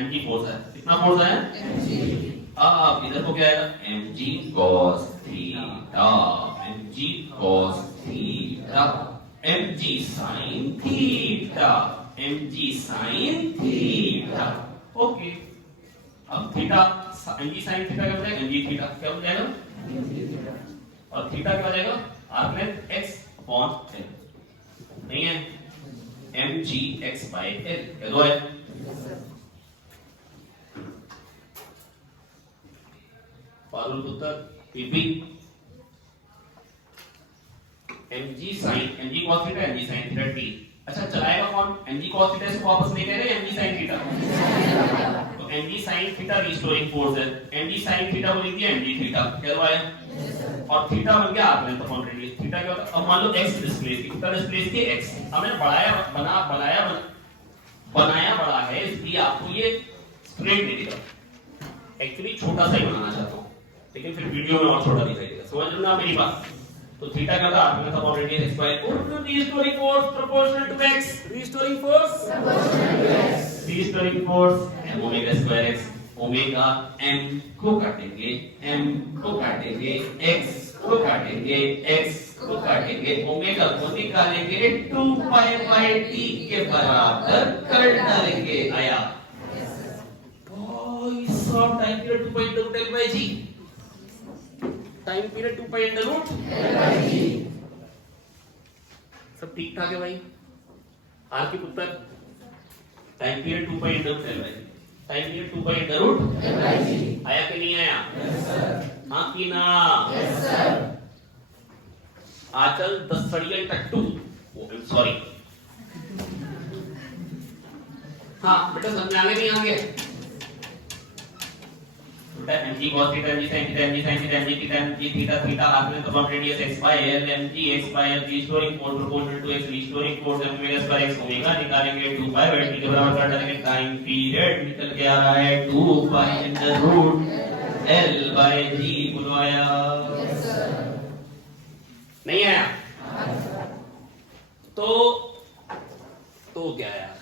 mg फोर्स है। कितना फोर्स है? mg। अब इधर को क्या आएगा, mg cos theta, mg cos theta, mg sin theta, mg sin theta. Okay, अब थीटा mg sin थीटा क्या हो जाएगा, mg थीटा क्या हो जाएगा, और थीटा क्या हो जाएगा, arc length x upon l, नहीं है, mg x by l क्या दो है। पारुल पुत्र pp mg sin mg cos theta mg sin theta t। अच्छा चलाएगा कौन, mg cos थीटा इसको वापस नहीं कह रहे mg sin थीटा, तो mg sin theta restoring force है, mg sin थीटा को लिख दिया mg थीटा क्या हुआ है, और थीटा बन गया arc length upon radius. Theta क्या होता है, अब मान लो x डिस्प्लेस की, कितना डिस्प्लेस की x, हमने बनाया बड़ा है, इसलिए आपको ये स्ट्रेट नहीं दिखा। एक्चुअली छोटा सा ही बनाना चाहता हूं, लेकिन फिर वीडियो में और छोटा दिखाई देगा। समझ लो ना मेरी बात। तो थीटा क्या था, arc length upon radius x by 4, restoring force proportional to x, restoring force proportional to x, restoring force omega square x, omega m को काटेंगे, m को काटेंगे, x को काटेंगे, x को काटेंगे, ओमेगा को निकालेंगे, 2 पाई बाय t के बराबर कर डालेंगे। आया भाई सब time period 2 pi into l by g, time period 2 pi into l by g, सब ठीक ठाक है भाई। आर के पुत्र time period 2 pi into l by g, time period 2 pi into l by g, आया कि नहीं आया? Yes sir. हां कि ना? Yes sir. आचल दसड़ियल टट्टू, सॉरी, हाँ बेटा समझाने नहीं आगे बेटा, mg cos theta mg sin theta mg sin theta mg theta mg theta theta arc length upon radius x by l, mg x by l, restoring force proportional to x, restoring force omega square x, omega निकालेंगे 2 pi by t के बराबर कर डालेंगे, time period निकल के आ रहा है 2 pi under root l by g। बोलो आया? Yes sir. नहीं आया? तो क्या यार,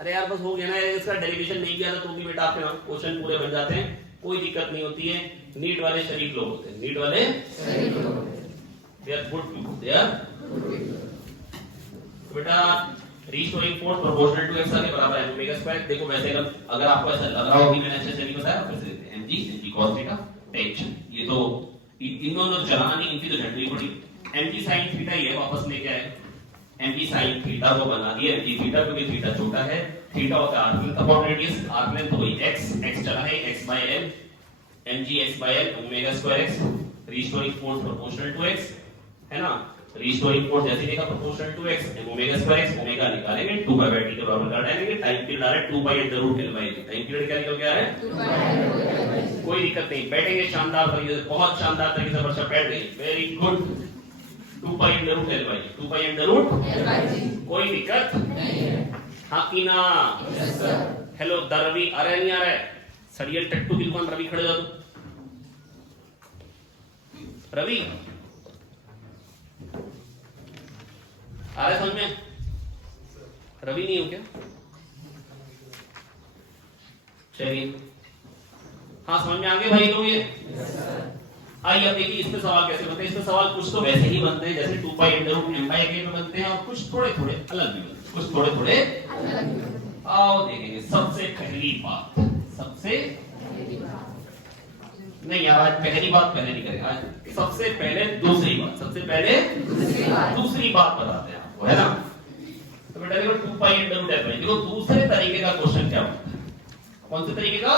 अरे यार बस हो गया ना, इसका डेरिवेशन नहीं किया था तो भी बेटा आपके क्वेश्चन पूरे बन जाते हैं, कोई दिक्कत नहीं होती है। नीट वाले शरीफ लोग होते हैं, नीट वाले शरीफ लोग होते हैं, they are good people, they are good people. बेटा restoring force proportional to x के बराबर है ओमेगा स्क्वायर। देखो वैसे अगर आपको ऐसा लग रहा हो कि मैंने ऐसे नहीं बताया, फिर से देते हैं mg cos थीटा टेंशन, ये तो इन दोनों चलाना नहीं, इनकी तो झंडी पड़ी। mg sin थीटा ही है, वापस लेके आए mg sin थीटा को बना दिया mg थीटा, क्योंकि थीटा छोटा है, थीटा होता है arc length upon radius, arc length वही x चला है x by l, mg x by l omega square x, restoring force proportional to x है ना, रीस्टोरिंग फोर्स जैसे देखा proportional to x, omega square x, omega निकालेंगे 2 pi by t के बराबर कर देंगे, टाइम पीरियड आ रहा है 2 pi under root l by t, time period क्या निकल के आ रहा है 2 pi under root l by t। कोई दिक्कत नहीं, बैठेंगे शानदार तरीके से, बहुत शानदार तरीके से बच्चा बैठ गई, very good. 2 pi under root l by t, 2 pi under root l by t, कोई दिक्कत नहीं है। हां कि ना? Yes sir. हेलो रवि, आ रहा है नहीं आ रहा है? सड़ियल टट्टू की दुकान रवि खड़े हो तू, रवि आ रहा है समझ में? रवि नहीं हो क्या? चलिए हाँ समझ में आ गए भाई लोग ये? आइए अब देखिए इसमें सवाल कैसे बनते हैं। इसमें सवाल कुछ तो वैसे ही बनते हैं जैसे 2 pi under root m by k में बनते हैं, और कुछ थोड़े थोड़े अलग भी बनते हैं, कुछ थोड़े थोड़े अलग भी बनते हैं। आओ देखेंगे। सबसे पहली बात, सबसे नहीं यार आज पहली बात पहले नहीं करेंगे, आज सबसे पहले दूसरी बात, सबसे पहले दूसरी बात बताते हैं आपको, है ना। तो बेटा देखो 2 पाई अंडर रूट m, देखो दूसरे तरीके का क्वेश्चन क्या होता है, कौन से तरीके का?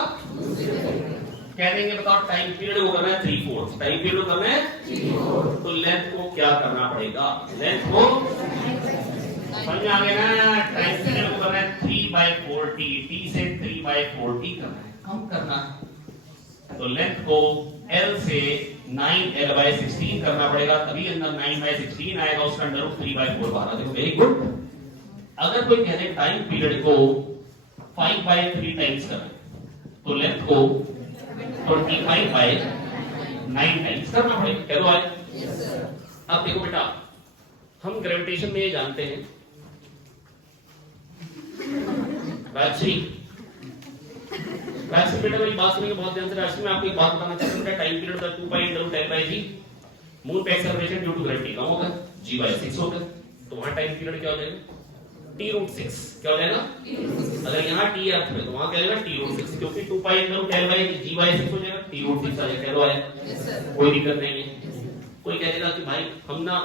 कह देंगे बताओ टाइम पीरियड को करना है 3/4, टाइम पीरियड को करना है 3/4, तो लेंथ को क्या करना पड़ेगा? लेंथ को समझ में आ गया ना, टाइम पीरियड को करना है 3/4t, t से 3/4t करना है, कम करना है, तो लेंथ को l से 9l/16 करना पड़ेगा, तभी अंदर 9/16 आएगा, उसका अंडर रूट 3/4 बाहर आ जाएगा। Very good. अगर कोई कह दे टाइम पीरियड को 5/3 टाइम्स करना है, तो लेंथ को 25/9 टाइम्स करना पड़ेगा। क्या तो है? Yes sir. अब देखो बेटा, हम ग्रेविटेशन में ये जानते हैं राजश्री बेटा मेरी बात सुनिए बहुत ध्यान से। राजश्री मैं आपको एक बात बताना चाहता हूँ, टाइम पीरियड का 2π×10/g, मून पे एक्सेलरेशन ड्यू टू ग्रेविटी कम होगा, g/6 होगा, तो वहां टाइम पीरियड क्या हो जाएगा? t√6। क्या हो जाएगा? अगर यहाँ t अर्थ में तो वहां क्या हो जाएगा? t√6, क्योंकि 2π×10/g g/6 हो जाएगा, t√6 आ जाएगा। क्या है? Yes sir. कोई दिक्कत नहीं है। कोई कहेगा कि भाई हम ना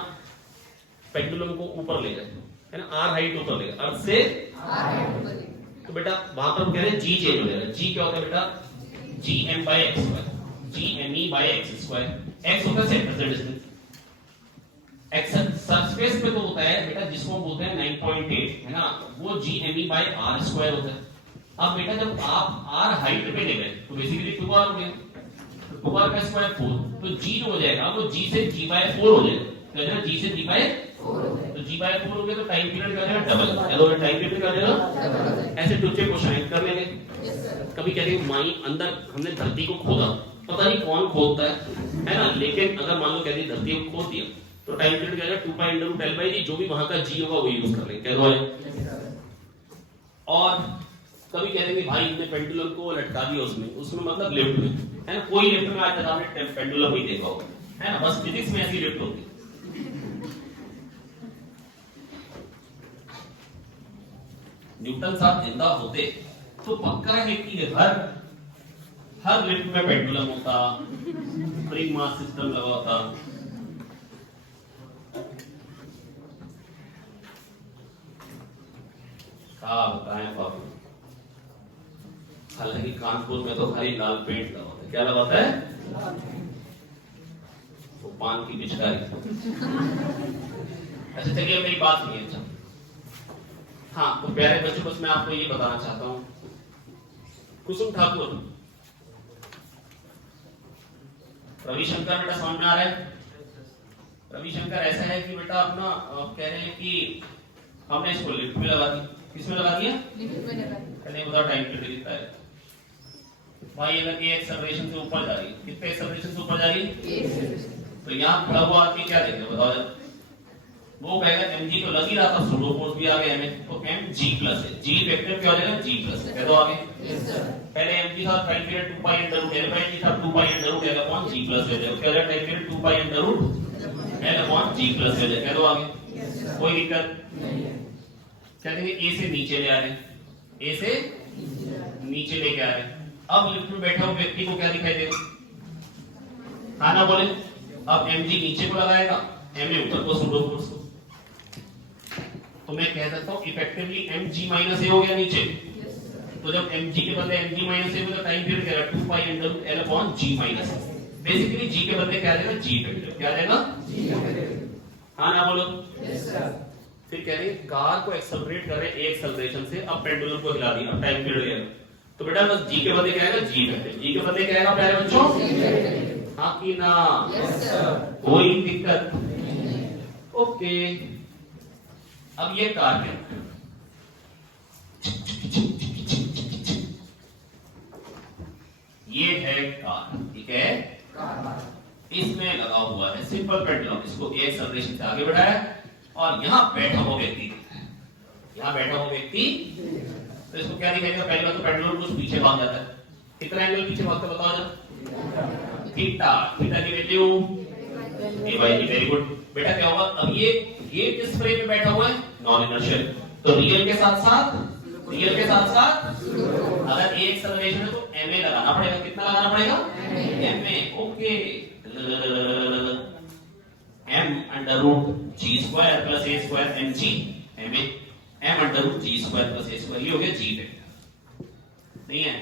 पेंडुलम को ऊपर ले गए, है ना, r हाइट ऊपर ले गए, अर्थ से r हाइट ऊपर ले, तो बेटा वहां पर हम कह रहे हैं g चेंज हो जाएगा। g क्या होता है बेटा? gm/x², gme/x²। x होता है सेंटर से डिस्टेंस, x सरफेस पे तो होता है बेटा जिसको हम बोलते हैं 9.8, है ना, वो gme/r² होता है। अब बेटा जब आप r हाइट पे ले गए तो बेसिकली 2r हो गया, 2r का स्क्वायर 4, तो g जो हो जाएगा वो g से g/4 हो जाएगा। क्या हो जाएगा? g से g/4 हो जाएगा, तो g/4 हो गया तो टाइम पीरियड क्या हो जाएगा? डबल। हेलो, टाइम पीरियड क्या हो जाएगा? ऐसे टुच्चे को शाइन कर लेंगे। कभी कहते हैं माई अंदर हमने धरती को खोदा, पता नहीं कौन खोदता है ना, लेकिन अगर मान लो कहते धरती को खोद दिया तो टाइम पीरियड क्या होगा? 2π×10/g, जो भी वहां का g होगा वो यूज कर लेंगे। क्या है? और कभी कहते हैं भाई हमने पेंडुलम को लटका दिया उसमें मतलब लिफ्ट में, है ना, कोई लिफ्ट में आज तक आपने पेंडुलम नहीं देखा होगा, है ना, बस फिजिक्स में ऐसी लिफ्ट होती है। न्यूटन साहब जिंदा होते तो पक्का है कि हर लिफ्ट में पेंडुलम होता, स्प्रिंग मास सिस्टम लगा होता। क्या बताएं बाबू, हालांकि कानपुर में तो खाली लाल पेंट लगा होता है। क्या लगा होता है? वो पान की पिचकारी। अच्छा चलिए मेरी बात सुनिए। अच्छा हाँ, तो प्यारे बच्चों बस मैं आपको ये बताना चाहता हूँ, कुसुम ठाकुर, रविशंकर बेटा समझ में आ रहा है? रविशंकर ऐसा है कि बेटा अपना कह रहे हैं कि हमने इसको लिफ्ट में लगा दी। किसमें लगा दिया? लिफ्ट में लगा दिया। नहीं बता टाइम पीरियड कितना है भाई? अगर ये एक्सेलरेशन से ऊपर जा रही है, कितने एक्सेलरेशन से ऊपर जा रही है? तो यहाँ खड़ा हुआ आदमी क्या देखेगा बताओ जरा? वो कहेगा mg तो लग ही रहा था, सूडो फोर्स भी आ गया हमें, तो mg प्लस है, g वेक्टर क्या हो जाएगा? g प्लस है। तो आगे पहले mg था टाइम पीरियड 2π/L/g था, 2π/L/g प्लस हो जाएगा। क्या हो जाएगा? टाइम पीरियड 2π/L/g प्लस हो जाएगा। तो आगे कोई दिक्कत नहीं है। क्या देंगे? a से नीचे ले आ रहे हैं, a से नीचे लेके आ रहे हैं। अब लिफ्ट में बैठा हुआ व्यक्ति को क्या दिखाई देगा? हाँ ना बोले? अब mg नीचे को लगाएगा, ma ऊपर को, सूडो फोर्स को, तो मैं कह सकता हूं इफेक्टिवली mg-a हो गया नीचे। तो जब mg के बदले mg-a हो तो टाइम पीरियड क्या है? 2π/L/g-a। बेसिकली g के बदले क्या देगा? g vector. क्या देगा? हाँ ना बोलो? Yes sir. फिर कह रहे हैं कार को एक्सेलरेट कर रहे हैं एक एक्सेलरेशन से, अब पेंडुलम को हिला दिया, अब टाइम पीरियड गया, तो बेटा बस g के बदले क्या आएगा? g vector. g के बदले क्या आएगा प्यारे बच्चों? हाँ कि ना? Yes sir. कोई दिक्कत? ओके। अब ये कार है, ये है कार, ठीक है, इसमें लगा हुआ है सिंपल पेंडुलम, इसको एक एक्सेलरेशन से आगे बढ़ाया और यहाँ बैठा हुआ व्यक्ति, यहाँ बैठा हुआ व्यक्ति, तो इसको क्या दिखाई देगा? पहले बात तो पेंडुलम कुछ पीछे भाग जाता है। कितना एंगल पीछे भागता है बताओ जरा? थीटा। थीटा की वैल्यू वेरी गुड बेटा। क्या होगा? अब ये किस फ्रेम में बैठा हुआ है? नॉन इनर्शियल, तो रियल के साथ साथ अगर ए एक्सेलरेशन है तो ma लगाना पड़ेगा। कितना लगाना पड़ेगा? ma। Okay, m√g² + a² mg, ma m√g² + a², ये हो गया g वेक्टर। नहीं है?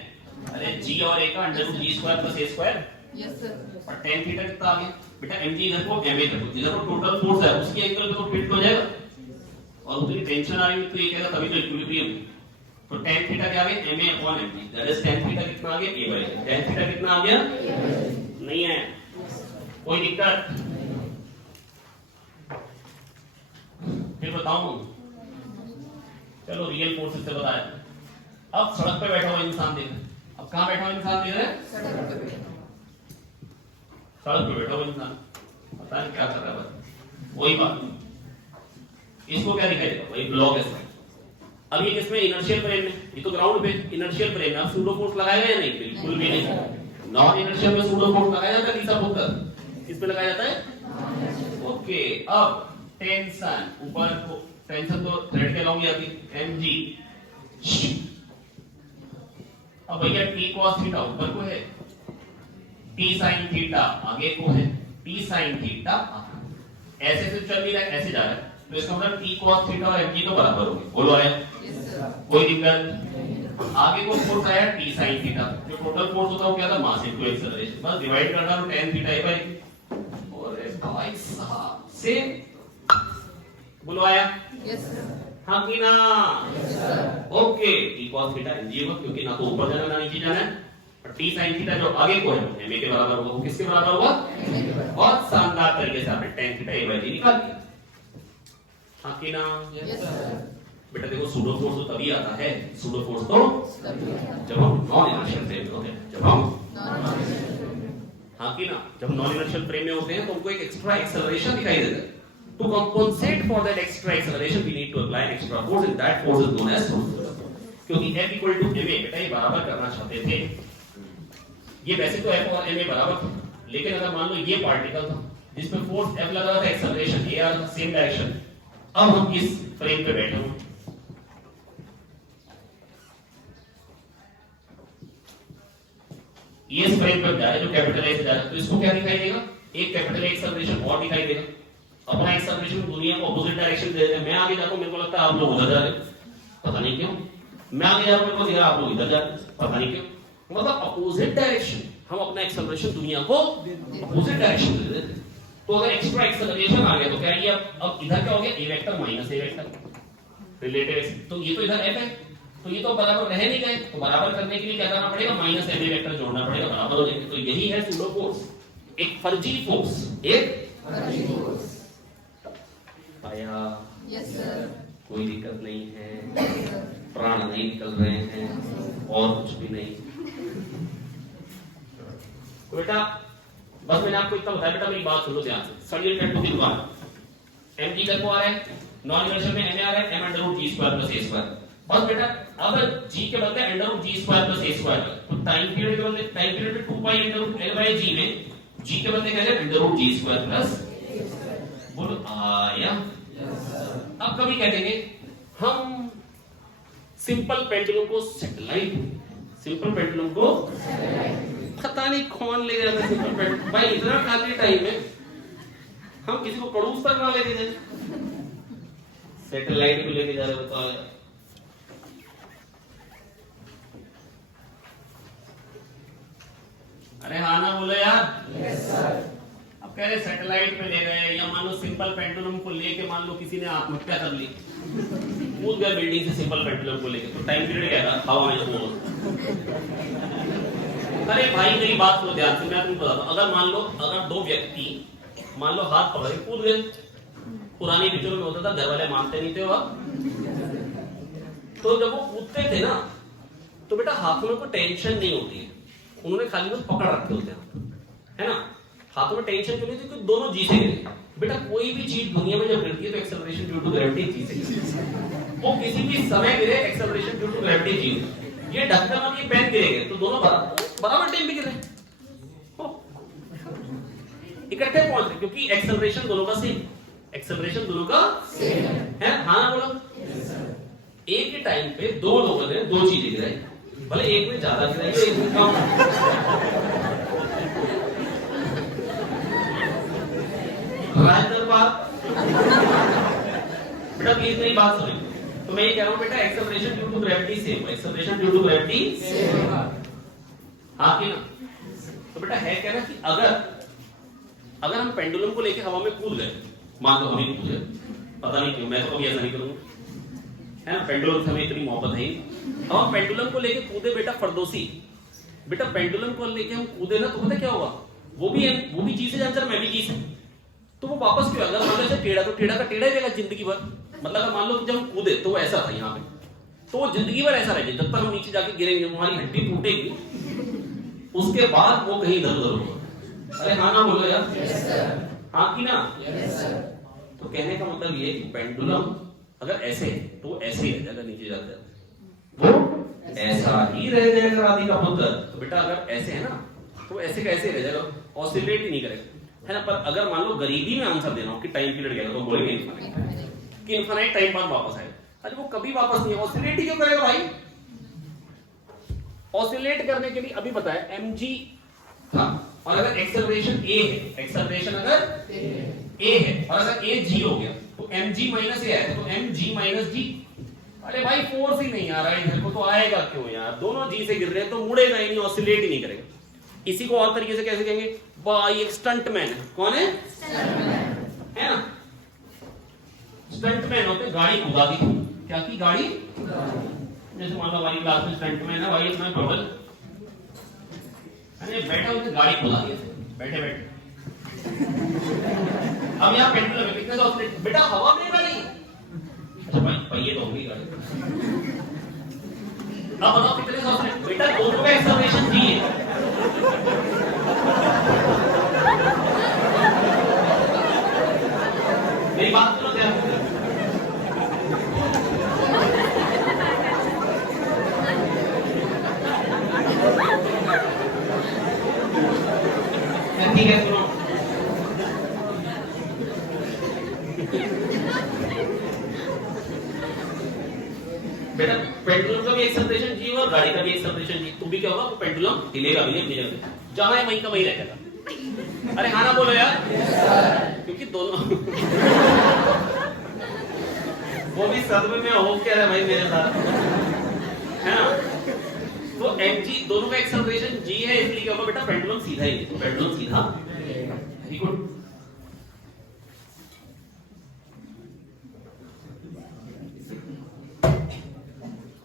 अरे g और a का √g² + a²। Yes sir. और tan थीटा कितना आ गया बेटा? mg इधर को, ma इधर को, जिधर को टोटल फोर्स है उसकी एंगल पे तो फिट हो जाएगा, और उतनी टेंशन आ रही है तो ये कहेगा तभी तो इक्विलिब्रियम। तो tan थीटा क्या आ गया? ma/mg, that is tan theta कितना आ गया? a/g। tan थीटा कितना आ गया? नहीं है? कोई दिक्कत? फिर बताऊं? चलो रियल फोर्सेस से बताया। अब सड़क पे बैठा हुआ इंसान देख रहे हैं, अब कहां बैठा हुआ इंसान देख रहे हैं, सड़क पे बैठा हुआ इंसान, पता नहीं क्या कर रहा है, वही बात। इसको क्या दिखाई देगा, वही ब्लॉक है। अब ये किसमें, इनर्शियल फ्रेम में, ये तो ग्राउंड पे इनर्शियल फ्रेम में, अब सूडो फोर्स लगाएगा या नहीं, बिल्कुल भी नहीं। नॉन इनर्शियल में सूडो फोर्स लगाया जाता है, तीसरा पुत्र किस पे लगाया जाता है, ओके। अब टेंशन, ऊपर को टेंशन तो थ्रेड के अलाउंग आती है, mg। अब भैया t cos थीटा ऊपर को है, t sin थीटा आगे को है, t sin थीटा ऐसे से चल नहीं रहा है, ऐसे जा रहा है, तो इसका मतलब t cos थीटा और mg तो बराबर होंगे, बोलो आया, कोई दिक्कत। आगे को फोर्स आया t sin थीटा, जो टोटल फोर्स होता है वो क्या था, मास इनटू एक्सेलरेशन, बस डिवाइड करना तो tan थीटा ही पाएगी। और भाई साहब सेम, बोलो आया, यस सर, हाँ कि ना, yes sir, okay. t cos theta mg होगा, क्योंकि ना तो ऊपर जाना ना नीचे जाना है, और t sin थीटा जो आगे को है ma के बराबर होगा, वो किसके बराबर होगा, बहुत शानदार तरीके से आपने tan theta a by g निकाल दिया, हाँ कि ना, यस सर। बेटा देखो सूडो फोर्स तो तभी आता है, सूडो फोर्स तो जब हम नॉन इनर्शियल फ्रेम में होते हैं, जब हम हाँ कि ना, जब नॉन इनर्शियल फ्रेम में होते हैं तो हमको एक एक्स्ट्रा एक्सेलरेशन दिखाई देता है। To compensate for that extra acceleration, we need to apply an extra force, and that force is known as force. क्योंकि F equal to ma, बेटा ये बराबर करना चाहते थे, ये वैसे तो F और ma बराबर था, लेकिन अगर मान लो ये पार्टिकल था जिसमें फोर्स F लगा रहा था, एक्सेलरेशन ये आ रहा था सेम डायरेक्शन, अब हम इस फ्रेम पे बैठे हुए, ये इस फ्रेम पे जा रहा है जो कैपिटल A से जा रहा है, तो इसको क्या दिखाई देगा, एक कैपिटल A एक्सेलरेशन और दिखाई देगा। अपना एक्सेलरेशन दुनिया को अपोजिट डायरेक्शन दे देते हैं, मैं आगे जाता हूं, मेरे को लगता है आप लोग उधर जा रहे हैं, पता नहीं क्यों, मैं आगे जा रहा हूं, मेरे को दिख रहा है आप लोग इधर जा रहे हैं, पता नहीं क्यों, मतलब अपोजिट डायरेक्शन, हम अपना एक्सेलरेशन दुनिया को अपोजिट डायरेक्शन दे देते हैं। तो अगर एक्स्ट्रा एक्सेलरेशन आ गया तो क्या ये अब इधर क्या हो गया, a vector minus a vector relative, तो ये तो इधर f है, तो ये तो बराबर रह नहीं गए, तो बराबर करने के लिए क्या करना पड़ेगा, माइनस ma वेक्टर जोड़ना पड़ेगा, बराबर हो जाएंगे। तो यही है सूडो फोर्स, एक फर्जी फोर्स, एक फर्जी फोर्स। आया, यस सर, कोई दिक्कत नहीं है, प्राण नहीं निकल रहे हैं और कुछ भी नहीं। तो बेटा बस मैंने आपको इतना बताया, बेटा मेरी बात सुनो ध्यान से, सॉल्यूट टू दी बात, mg कर को आ रहा है, नॉन इनर्शियल में ma आ रहा है, m under root g square plus a square. बस बेटा अब g के बदले under root g square plus a square, तो टाइम पीरियड के बदले, टाइम पीरियड में 2 pi under root l by g में g के बदले क्या है, under root g square plus, बोलो आया। अब कभी कह देंगे हम सिंपल पेंडुलम को सैटेलाइट, सिंपल पेंडुलम को पता नहीं कौन ले गया था सिंपल पेंडुलम, भाई इतना खाली टाइम है हम किसी को पड़ोस तक ना लेके जाए, सैटेलाइट को लेके जा रहे होता है। अरे हाँ ना बोलो यार, यस सर। अब कह रहे सैटेलाइट पे ले गए, या मान लो सिंपल पेंडुलम को लेके मान लो किसी ने आत्महत्या कर ली, कूद गया बिल्डिंग से सिंपल पेंडुलम को लेके, तो टाइम पीरियड क्या था, हाउ मच मोर। अरे भाई मेरी बात सुनो ध्यान से, मैं तुमको बताता हूं, अगर मान लो अगर दो व्यक्ति मान लो हाथ पकड़ के कूद गए, पुरानी पिक्चरों में होता था घर वाले मानते नहीं थे वो, तो जब वो कूदते थे ना तो बेटा हाथों में कोई टेंशन नहीं होती है, उन्होंने खाली बस पकड़ रखे होते हैं, है ना, हाथों में टेंशन क्यों नहीं थी, क्योंकि दोनों जी से गिरे। बेटा कोई भी चीज दुनिया में जब गिरती है तो acceleration due to gravity G से गिरती है, वो किसी भी समय गिरे acceleration due to gravity G. ये ढक्कन और ये पेन गिरेंगे तो दोनों बराबर टाइम पे गिरे, इकट्ठे पहुंच रहे, क्योंकि एक्सेलरेशन दोनों का सेम, एक्सेलरेशन दोनों का सेम है, हाँ ना बोलो। एक ही टाइम पे दो लोगों ने दो चीजें गिराई, भले एक में ज्यादा गिराई एक में कम, बात बेटा प्लीज मेरी बात सुनिए, तो मैं ये कह रहा हूं बेटा acceleration due to gravity same, acceleration due to gravity same, हाँ कि ना। तो बेटा है कहना कि अगर हम पेंडुलम को लेके हवा में कूद गए, मान लो हमें कूद गए, पता नहीं क्यों, मैं तो कभी ऐसा नहीं करूंगा, है ना, पेंडुलम से हमें इतनी मोहब्बत है। अब हम पेंडुलम को लेके कूदे बेटा फरदोसी, बेटा पेंडुलम को लेके हम कूदे ना तो पता क्या होगा, वो भी जी से जाकर मैं भी जी से, तो वो वापस क्यों, अगर मान लो टेढ़ा तो टेढ़ा का टेढ़ा ही रहेगा जिंदगी भर, मतलब अगर मान लो जब हम कूदे तो वो ऐसा था यहाँ पे, तो जिंदगी भर ऐसा रहेगा, जब तक हम नीचे जाके गिरेंगे हमारी हड्डी टूटेगी, उसके बाद वो कहीं इधर उधर होगा। अरे हाँ ना बोलो यार, हाँ की ना। तो कहने का मतलब ये कि पेंडुलम अगर ऐसे है तो ऐसे ही रह जाएगा, नीचे जाते वो ऐसा ही रह जाएगा राधि का पुत्र। तो बेटा अगर ऐसे है ना तो ऐसे का ऐसे रह जाएगा, ऑसिलेट ही नहीं करेगा, है ना। पर अगर मान लो गरीबी में आंसर देना हो कि टाइम पीरियड क्या तो बोलेंगे इनफाइनाइट, कि इनफाइनाइट टाइम बाद वापस आएगा। अरे वो कभी वापस नहीं, ऑसिलेट ही क्यों करेगा भाई? ऑसिलेट करने के लिए अभी बताया mg था, और अगर एक्सेलरेशन a है, एक्सेलरेशन अगर a है और अगर a g हो गया तो mg माइनस a आएगा, तो mg माइनस g। अरे भाई फोर्स ही नहीं आ रहा है इधर को, तो आएगा क्यों यार? दोनों जी से गिर रहे हैं तो मुड़ेगा ही नहीं, ऑसिलेट ही नहीं करेगा। इसी को और तरीके से कैसे कहेंगे? भाई एक स्टंटमैन है। कौन है? है ना, स्टंटमैन होते गाड़ी कुदा दी। क्या की गाड़ी? जैसे मान लो हमारी क्लास में स्टंटमैन है भाई, इतना प्रबल अरे बैठा उसे गाड़ी कुदा दी बैठे बैठे। अब यहाँ पेंडुलम में कितने ऑसिलेट? बेटा हवा में गाड़ी, अच्छा भाई पहिए तो होगी गाड़ी। अब बताओ कितने ऑसिलेट? बेटा दोनों का एक्सेलरेशन जी है। मेरी बात सुनो ध्यान से। ठीक है सुनो, बेटा पेंडुलम का भी एक्सेलरेशन जी और गाड़ी का भी एक्सेलरेशन जी। तो भी क्या होगा? पेंडुलम हिलेगा भी नहीं अपनी जगह पे, जहां है वहीं का वहीं रहेगा। अरे हाँ ना बोलो यार, क्योंकि दोनों वो भी सदमे में हो क्या रहा है भाई मेरे साथ, है ना। तो mg दोनों का एक्सेलरेशन g है, इसलिए क्या होगा बेटा? पेंडुलम सीधा ही है, तो पेंडुलम सीधा। Very good.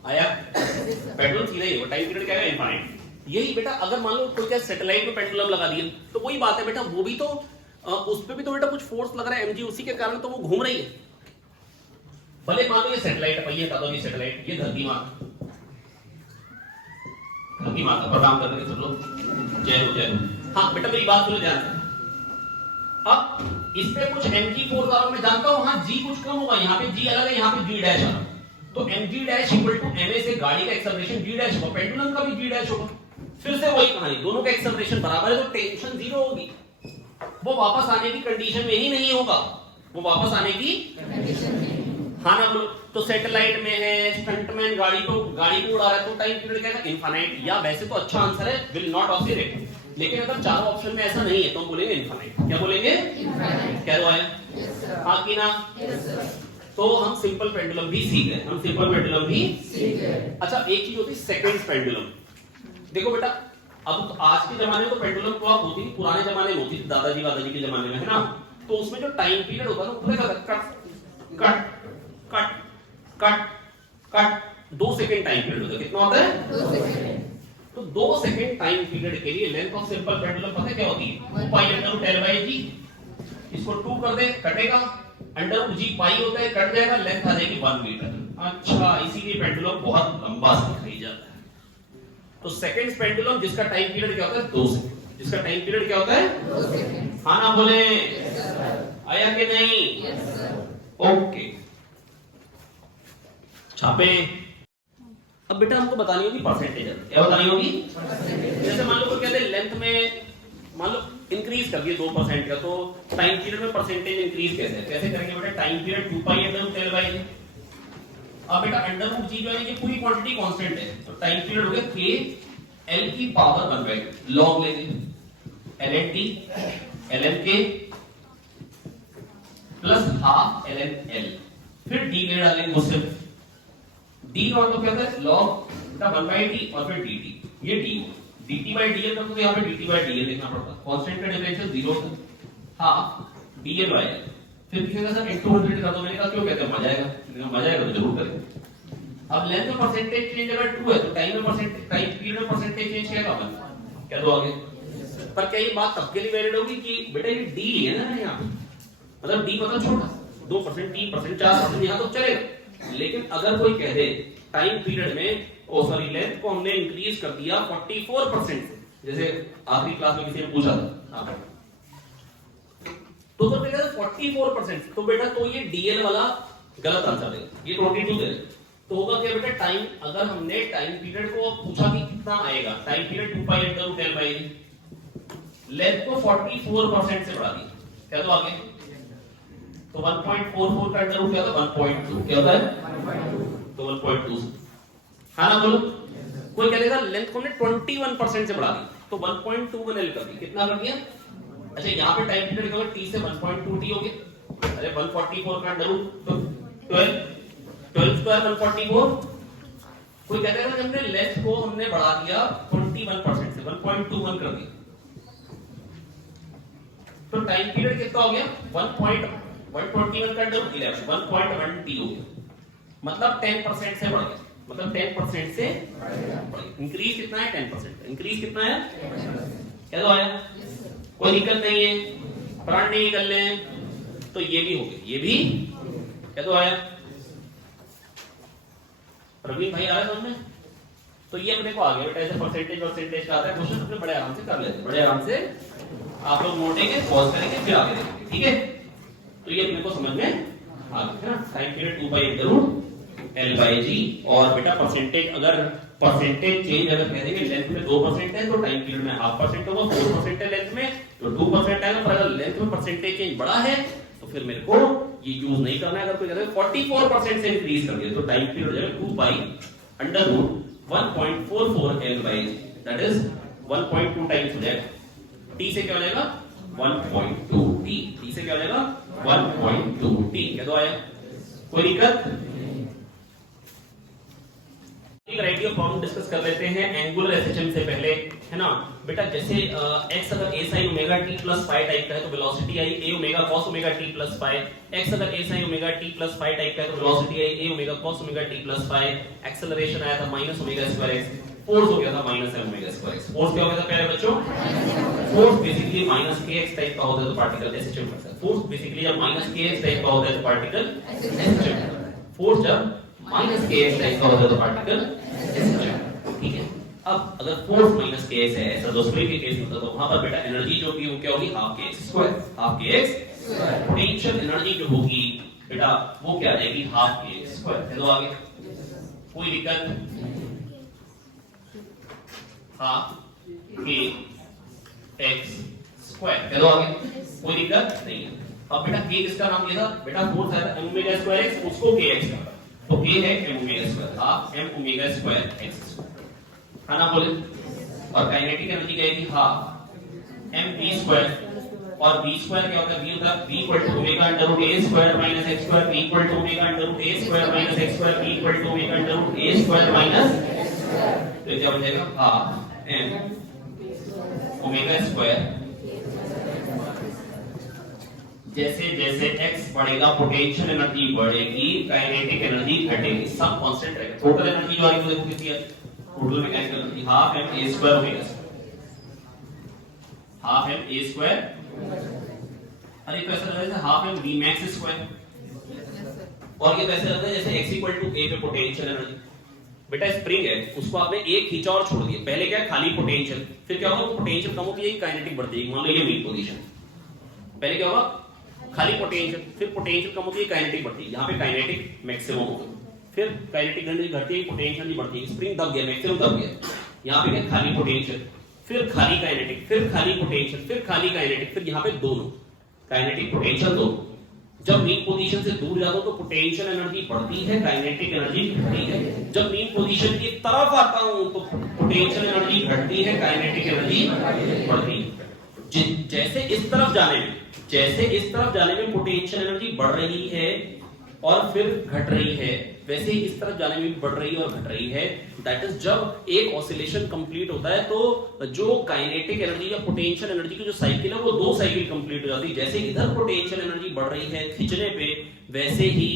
आया? पेंडुलम सीधा ही होगा, टाइम पीरियड क्या है? इनफाइनाइट। यही बेटा अगर मान लो कोई क्या सैटेलाइट में पेंडुलम लगा दिया तो वही बात है बेटा, वो भी तो उस पे भी तो बेटा कुछ फोर्स लग रहा है mg, उसी के कारण तो वो घूम रही है। भले मान लो ये सैटेलाइट है, ये बता दो ये सैटेलाइट, ये धरती माता, धरती माता प्रणाम करके सब लोग जय हो जय हो। हाँ बेटा मेरी बात सुनो ध्यान से। अब इस पे कुछ mg फोर्स आ रहा है, मैं जानता हूं हाँ g कुछ कम होगा, यहाँ पे g अलग है, यहाँ पे g डैश है, तो mg dash equal to ma से गाड़ी का एक्सेलरेशन g डैश होगा, पेंडुलम का भी g डैश होगा। फिर से वही कहानी, दोनों का एक्सेलरेशन बराबर है तो टेंशन जीरो होगी। वो वापस आने की कंडीशन में ही नहीं होगा, वो वापस आने की कंडीशन में। हाँ ना बोलो। तो सैटेलाइट में है, स्टंटमैन गाड़ी को उड़ा रहा है, तो टाइम पीरियड क्या है? इनफाइनाइट। या वैसे तो अच्छा आंसर है विल नॉट ऑसिलेट, लेकिन अगर चारों ऑप्शन में ऐसा नहीं है तो हम बोलेंगे इनफाइनाइट। क्या बोलेंगे? इनफाइनाइट। क्या हुआ है? हाँ की ना? तो हम सिंपल पेंडुलम भी सीख गए, हम सिंपल पेंडुलम भी सीख गए। अच्छा एक चीज होती है सेकंड्स पेंडुलम। देखो बेटा अब तो आज के जमाने में तो पेंडुलम क्लॉक होती थी, पुराने जमाने में होती थी दादाजी वादाजी के जमाने में, है ना। तो उसमें जो टाइम पीरियड होता था पूरे का cut cut cut cut cut 2 second time period होता है। कितना होता है? 2 सेकंड। तो 2 सेकंड टाइम पीरियड के लिए लेंथ ऑफ सिंपल पेंडुलम पता है क्या होती है? Pi under root L by g. इसको 2 कर दे कटेगा, अंडर रूट जी पाई होता है कट जाएगा, लेंथ आ जाएगी 1 मीटर। अच्छा इसीलिए पेंडुलम बहुत लंबा दिखाई जाता है। तो सेकंड्स पेंडुलम जिसका टाइम पीरियड क्या होता है? 2 सेकंड। जिसका टाइम पीरियड क्या होता है? 2 सेकंड। हाँ ना बोले? आया कि नहीं? ओके छापे। अब बेटा हमको बतानी होगी परसेंटेज। क्या बतानी होगी? जैसे मान लो कोई कहते हैं लेंथ में मान लो इंक्रीज कर दिए 2% का, तो टाइम पीरियड में परसेंटेज इंक्रीज कैसे करेंगे बेटा? Time period 2 pi under root L by g. अब बेटा अंडर रूट जी जो है ये पूरी क्वांटिटी कांस्टेंट है, तो टाइम पीरियड हो गया k l की पावर 1/2 लॉग लेंगे ln t ln k plus half ln l, फिर d ले डालेंगे उससे। d का मतलब क्या होता है? लॉग बेटा 1/t और फिर dt, ये d dt by dl तो यहाँ पे dt by dl लिखना पड़ता है, कांस्टेंट का डिफरेंशियल 0 था हाफ dl by l। फिर किसी का सर 200 कर दो, मैंने कहा क्यों कहते हैं? मजा आएगा, मजा आएगा तो जरूर करें। अब लेंथ में परसेंटेज चेंज अगर 2 है तो टाइम में परसेंटेज, टाइम पीरियड में परसेंटेज चेंज क्या होगा? क्या दो आगे? पर क्या ये बात तब के लिए वैलिड होगी कि बेटा ये d है ना यहाँ, मतलब d मतलब छोटा 2% 3% 4% यहाँ तो चलेगा। लेकिन अगर कोई कह दे टाइम पीरियड में लेंथ को हमने इंक्रीज कर दिया 44% से, जैसे आखिरी क्लास में किसी ने पूछा था। हाँ। तो बेटा 44%, तो बेटा तो ये डीएल वाला गलत आंसर देगा, ये 22 दे देगा। तो होगा क्या बेटा, टाइम, अगर हमने टाइम पीरियड को पूछा कि कितना आएगा, time period 2 pi into 10 by, length को 44% से बढ़ा दिया, क्या तो आगे तो 1.44 का अंडर रूट क्या होता है 1.2, क्या होता है तो 1.2, हाँ ना बोलो। कोई कह देगा लेंथ को हमने 21% से बढ़ा दी, तो 1.21 कर दी, कितना कर दिया। अच्छा यहाँ पे टाइम पीरियड क्या होगा, t से 1.2 t हो गया, अरे 144 का अंडर रूट तो 12 स्क्वायर 144। कोई कहता है हमने लेंथ को हमने बढ़ा दिया 21% से 1.21 कर दिया, तो टाइम पीरियड कितना हो गया 1.121 का अंडर रूट 11 1.1 t हो गया, मतलब 10% से बढ़ गया, मतलब 10% से इंक्रीज कितना है 10%, इंक्रीज कितना है क्या तो आया, कोई दिक्कत नहीं है, प्राण नहीं कर ले, तो ये भी हो गया, ये भी क्या तो आया। प्रवीण भाई आ रहा है समझ में, तो ये अपने को आ गया बेटा, ऐसे परसेंटेज का आता है क्वेश्चन, अपने बड़े आराम से कर लेते हैं, बड़े आराम से आप लोग नोटेंगे, पॉज करेंगे, फिर आगे देखेंगे, ठीक है। तो ये अपने को समझ में आ गया ना, time period 2 pi into L by g, और बेटा परसेंटेज, अगर परसेंटेज चेंज अगर कह देंगे लेंथ में 2% है तो टाइम पीरियड में 0.5% होगा, 4% है लेंथ में तो 2% आएगा, पर अगर लेंथ में परसेंटेज चेंज बड़ा है तो फिर मेरे को ये यूज नहीं करना है। अगर कोई कहता है 44% से इंक्रीज कर दिया तो टाइम पीरियड हो जाएगा 2 pi under root 1.44 L by g, that is 1.2 times हो जाएगा, t से क्या हो जाएगा 1.2 t, t से क्या हो जाएगा 1.2 t, क्या तो आया, कोई दिक्कत। वैरायटी ऑफ प्रॉब्लम डिस्कस कर लेते हैं एंगुलर एसएचएम से पहले, है ना बेटा। जैसे x अगर a sin omega t plus phi type का है तो वेलोसिटी आई a omega cos omega t plus phi, x अगर a sin omega t plus phi type का है तो वेलोसिटी आई a omega cos omega t plus phi, acceleration आया था minus omega square x, force हो गया था minus m omega square x। Force क्या हो गया था प्यारे बच्चों, force basically minus kx type का होता है तो पार्टिकल एसएचएम करता है, फोर्स बेसिकली जब माइनस kx टाइप का होता है तो पार्टिकल एसएचएम करता है, फोर्स जब माइनस kx टाइप का होता है तो पार्टिकल एसएचएम, ठीक है। अब अगर फोर्स माइनस kx है, ऐसा दोस्तों के केस में होता है, तो वहां पर बेटा एनर्जी जो होगी वो क्या होगी, half kx square, half kx square. Potential energy जो होगी बेटा वो क्या आ जाएगी, हाफ kx स्क्वायर, है तो आगे कोई दिक्कत, हाफ kx स्क्वायर, है तो आगे कोई दिक्कत नहीं है। अब बेटा k किसका नाम लिया था, बेटा फोर्स आया था m ओमेगा स्क्वायर x, उसको kx का, तो k है m omega square, half m omega square x square, है ना बोले। और काइनेटिक एनर्जी क्या है, हाफ m v स्क्वायर, और v स्क्वायर क्या होता है, v होता है v equal to omega under root a square minus x square, v equal to omega under root a square minus x square, v equal to omega under root a square minus, तो क्या बन जाएगा half m omega square. जैसे जैसे x बढ़ेगा potential energy बढ़ेगी, kinetic energy घटेगी, सब कांस्टेंट रहेगा। टोटल एनर्जी जो आ रही है देखो कितनी है, total mechanical energy half m a square omega, half m a square, अरे तो ऐसा लग रहा है half m v max square, और ये कैसे लगता है जैसे x इक्वल टू a पे पोटेंशियल एनर्जी, बेटा स्प्रिंग है उसको आपने एक खींचा और छोड़ दिया, पहले क्या खाली पोटेंशियल, फिर क्या होगा पोटेंशियल कम होगी काइनेटिक बढ़ती है, मान लो ये वीक पोजीशन, पहले क्या होगा खाली पोटेंशियल, फिर पोटेंशियल कम होती है काइनेटिक बढ़ती है, यहाँ पे काइनेटिक मैक्सिमम होगा, फिर काइनेटिक एनर्जी घटती है पोटेंशियल बढ़ती है, स्प्रिंग दब गया मैक्सिमम दब गया, यहाँ पे क्या खाली पोटेंशियल, फिर खाली काइनेटिक, फिर खाली पोटेंशियल, फिर खाली काइनेटिक, फिर यहाँ पे दोनों काइनेटिक पोटेंशियल दो। जब मीन पोजीशन से दूर जाता हो तो पोटेंशियल एनर्जी बढ़ती है, काइनेटिक एनर्जी घटती है, जब मीन पोजीशन की तरफ आता हूं तो पोटेंशियल एनर्जी घटती है, काइनेटिक एनर्जी बढ़ती है। जैसे इस तरफ जाने में पोटेंशियल एनर्जी बढ़ रही है और फिर घट रही है, वैसे ही इस तरफ जाने में भी बढ़ रही है और घट रही है। दैट इज जब एक ऑसिलेशन कंप्लीट होता है तो जो काइनेटिक एनर्जी या पोटेंशियल एनर्जी की जो साइकिल है वो दो साइकिल कंप्लीट हो जाती है। जैसे इधर पोटेंशियल एनर्जी बढ़ रही है खींचने पे, वैसे ही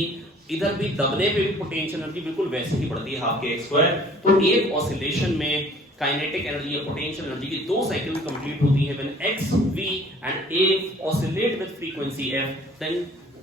इधर भी दबने पे भी पोटेंशियल एनर्जी बिल्कुल वैसे ही बढ़ती है, हाफ के स्क्वायर। तो एक ऑसिलेशन में काइनेटिक एनर्जी या पोटेंशियल एनर्जी की दो साइकिल कंप्लीट होती है। When x v and a oscillate with frequency f, then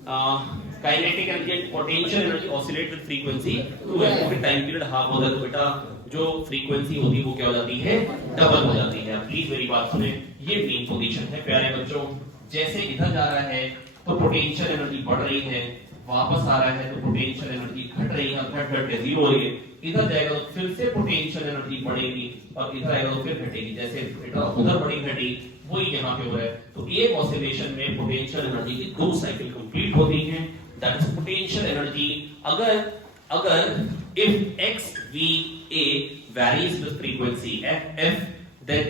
kinetic energy and potential energy oscillate with frequency 2f, क्योंकि टाइम पीरियड हाफ हो जाए तो बेटा जो फ्रीक्वेंसी होती है वो क्या हो जाती है, डबल हो जाती है। प्लीज मेरी बात सुने, ये मेन पोजीशन है प्यारे बच्चों। जैसे इधर जा रहा है तो पोटेंशियल एनर्जी बढ़ रही है, वापस आ रहा है तो पोटेंशियल एनर्जी घट रही है, घट घट के जीरो हो रही है। इधर जाएगा तो फिर से पोटेंशियल एनर्जी बढ़ेगी और इधर आएगा तो फिर घटेगी, जैसे बेटा उधर बढ़ी घटी वही यहाँ पे हो रहा है। तो एक ऑसिलेशन में पोटेंशियल एनर्जी की 2 साइकिल कंप्लीट होती हैं, दैट इज पोटेंशियल एनर्जी। अगर if xva varies with frequency f, then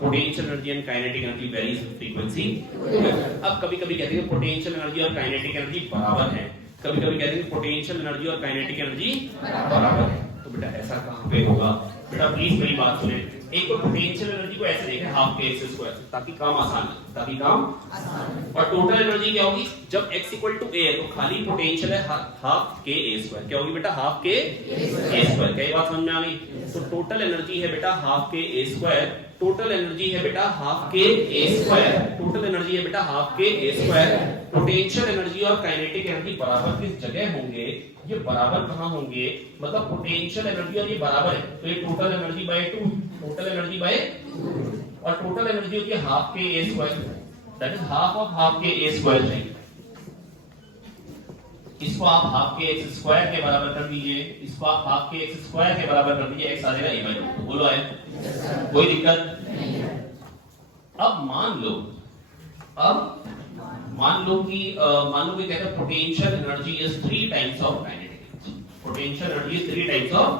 potential energy and kinetic energy varies with frequency 2f। अब कभी-कभी कहते हैं पोटेंशियल एनर्जी और काइनेटिक एनर्जी बराबर है, कभी-कभी कहते हैं पोटेंशियल एनर्जी और काइनेटिक एनर्जी बराबर है। तो बेटा ऐसा कहां पे होगा? बेटा प्लीज मेरी बात सुने, एक तो पोटेंशियल एनर्जी को ऐसे देखें हाफ के एक्स स्क्वायर, ताकि काम आसान है, ताकि काम आसान। और टोटल एनर्जी क्या होगी? जब x इक्वल टू a है तो खाली पोटेंशियल है हाफ के a स्क्वायर। क्या होगी बेटा? हाफ के a स्क्वायर। क्या ये बात समझ में आ गई? तो टोटल एनर्जी है बेटा हाफ के a स्क्वायर, टोटल एनर्जी है बेटा हाफ के a स्क्वायर, टोटल एनर्जी है बेटा हाफ के a स्क्वायर। पोटेंशियल एनर्जी और काइनेटिक एनर्जी बराबर किस जगह होंगे? ये बराबर कहां होंगे? मतलब पोटेंशियल एनर्जी और ये बराबर है तो ये total energy by 2, total energy by, और टोटल एनर्जी होती है हाफ के a square, that is half के a स्क्वायर चाहिए। इसको आप हाफ के x स्क्वायर के बराबर कर दीजिए, इसको आप हाफ के x स्क्वायर के बराबर कर दीजिए, x आ जाएगा a बाय 2। बोलो है कोई दिक्कत नहीं है। अब मान लो कि कहते हैं potential energy is 3 times of kinetic energy, potential energy is 3 times of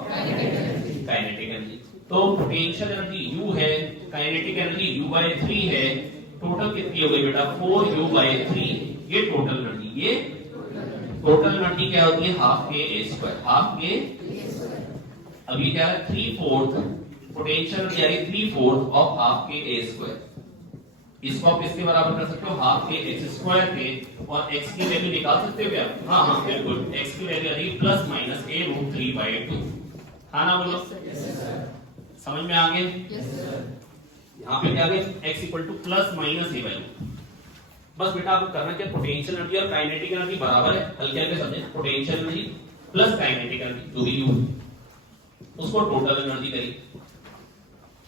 kinetic energy. तो पोटेंशियल एनर्जी u है, काइनेटिक एनर्जी u बाय 3 है, टोटल कितनी हो गई बेटा? 4u by 3। ये टोटल एनर्जी, ये टोटल एनर्जी क्या होती है? हाफ के a स्क्वायर, हाफ के अभी क्या है 3/4, पोटेंशियल एनर्जी आ गई 3/4 ऑफ हाफ के a स्क्वायर। इसको आप इसके बराबर कर सकते हो हाफ के x स्क्वायर के, और x की वैल्यू निकाल सकते हो क्या? हाँ बिल्कुल, x की वैल्यू आ रही प्लस माइनस a√3/2। हाँ ना बोलो? समझ में आ गए? यहाँ पे क्या आ गया? x equal two plus minus a/2। बस बेटा आपको करना क्या? पोटेंशियल एनर्जी और काइनेटिक एनर्जी बराबर है, हल्के हल्के समझे, potential energy plus kinetic energy जो भी u उसको टोटल एनर्जी करिए।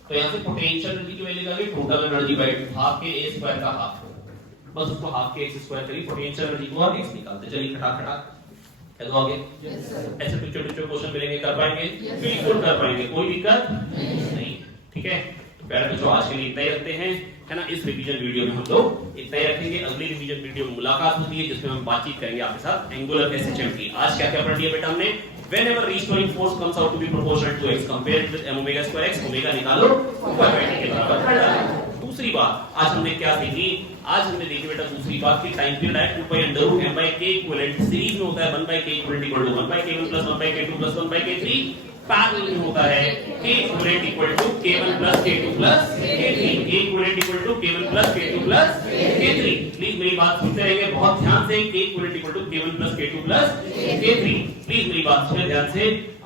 तो यहाँ से पोटेंशियल एनर्जी की वैल्यू आ गई टोटल एनर्जी बाय हाफ के a स्क्वायर का हाफ, बस उसको हाफ के x स्क्वायर करिए, पोटेंशियल एनर्जी को और x निकालते चलिए खटाखट। कैसे ऐसे छोटे-छोटे क्वेश्चन मिलेंगे, कर पाएंगे? बिल्कुल कर पाएंगे, कोई दिक्कत नहीं। ठीक है, तो प्यारे बच्चों आज के लिए इतना ही रखते हैं, है ना। इस रिवीजन वीडियो में हम लोग इतना ही रखेंगे। अगली रिवीजन वीडियो में मुलाकात होती है जिसमें हम बातचीत करेंगे आपके साथ एंगुलर SHM की। आज क्या क्या पढ़ लिया बेटा हमने? Whenever restoring force comes out to be proportional to x, compare it with m omega square x, omega निकालो ऊपर बैठने के बराबर हट जाए। दूसरी बात आज हमने क्या सीखी? आज हमने देखी बेटा दूसरी बात की टाइम पीरियड है 2π√m/k इक्विवेलेंट सीरीज में होता है 1/k equal to 1/k1 plus 1/k2 plus 1/k3, parallel में होता है k equivalent equal to k1 plus k2 plus k3, k equivalent equal to k1 plus k2 plus k3। Please मेरी बात सुनते रहेंगे बहुत ध्यान से, k equivalent equal to k1 plus k2 plus k3। Please मेरी बात सुने ध्यान से।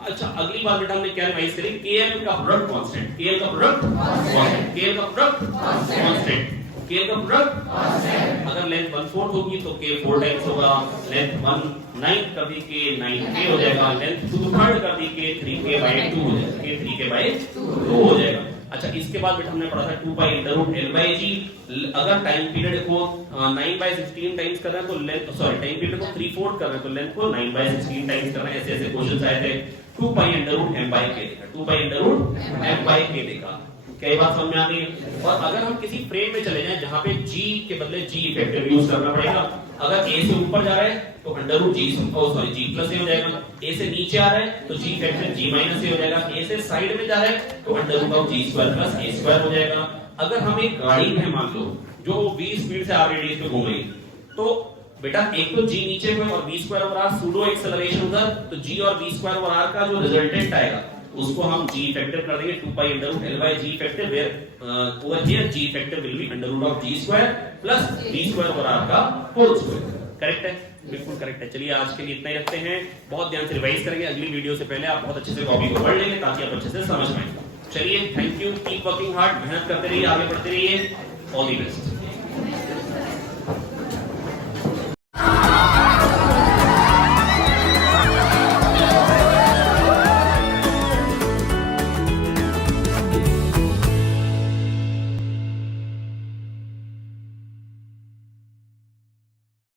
अच्छा अगली बार बेटा हमने क्या रिवाइज करी? kl का प्रोडक्ट कांस्टेंट, kl का प्रोडक्ट कांस्टेंट, kl का प्रोडक्ट कांस्टेंट, kl का प्रोडक्ट कांस्टेंट। अगर लेंथ 1/4 होगी तो k 4 टाइम्स होगा, लेंथ 1/9 कर दी k 9k हो जाएगा, लेंथ 2/3 कर दी k 3k/2 हो जाएगा, k 3k/2 हो जाएगा। अच्छा इसके बाद बेटा हमने पढ़ा था 2π√L/g। अगर टाइम पीरियड को 9/16 टाइम्स कर रहे हैं तो लेंथ, सॉरी टाइम पीरियड को 3/4 कर रहे हैं तो लेंथ को 9/16 टाइम्स करना है। ऐसे ऐसे क्वेश्चंस आए थे। 2π√m/k देखा, 2π√m/k देखा। क्या ये बात समझ में आती है? और अगर हम किसी फ्रेम में चले जाएं जहां पे g के बदले g फैक्टर यूज करना पड़ेगा, अगर a से ऊपर जा रहा है तो √g g प्लस a हो जाएगा, a से नीचे आ रहा है तो g factor g minus a हो जाएगा, a से साइड में जा रहा है तो √g² प्लस a² हो जाएगा। अगर हम एक गाड़ी में मान लो जो v स्पीड से r रेडियस पे घूम रही तो बेटा एक तो g नीचे में और v²/r सूडो एक्सेलरेशन उधर, तो g और v²/r का जो रिजल्टेंट आएगा उसको हम g फैक्टर कर देंगे 2π√L/g factor, where over here g factor will be √g² plus v²/r का होल स्क्वायर। करेक्ट है? बिल्कुल करेक्ट है। चलिए आज के लिए इतना ही रखते हैं, बहुत ध्यान से रिवाइज करेंगे। अगली वीडियो से पहले आप बहुत अच्छे से कॉपी को पढ़ लेंगे ताकि आप अच्छे से समझ पाएंगे। चलिए thank you, keep working hard, मेहनत करते रहिए, आगे बढ़ते रहिए, ऑल द बेस्ट।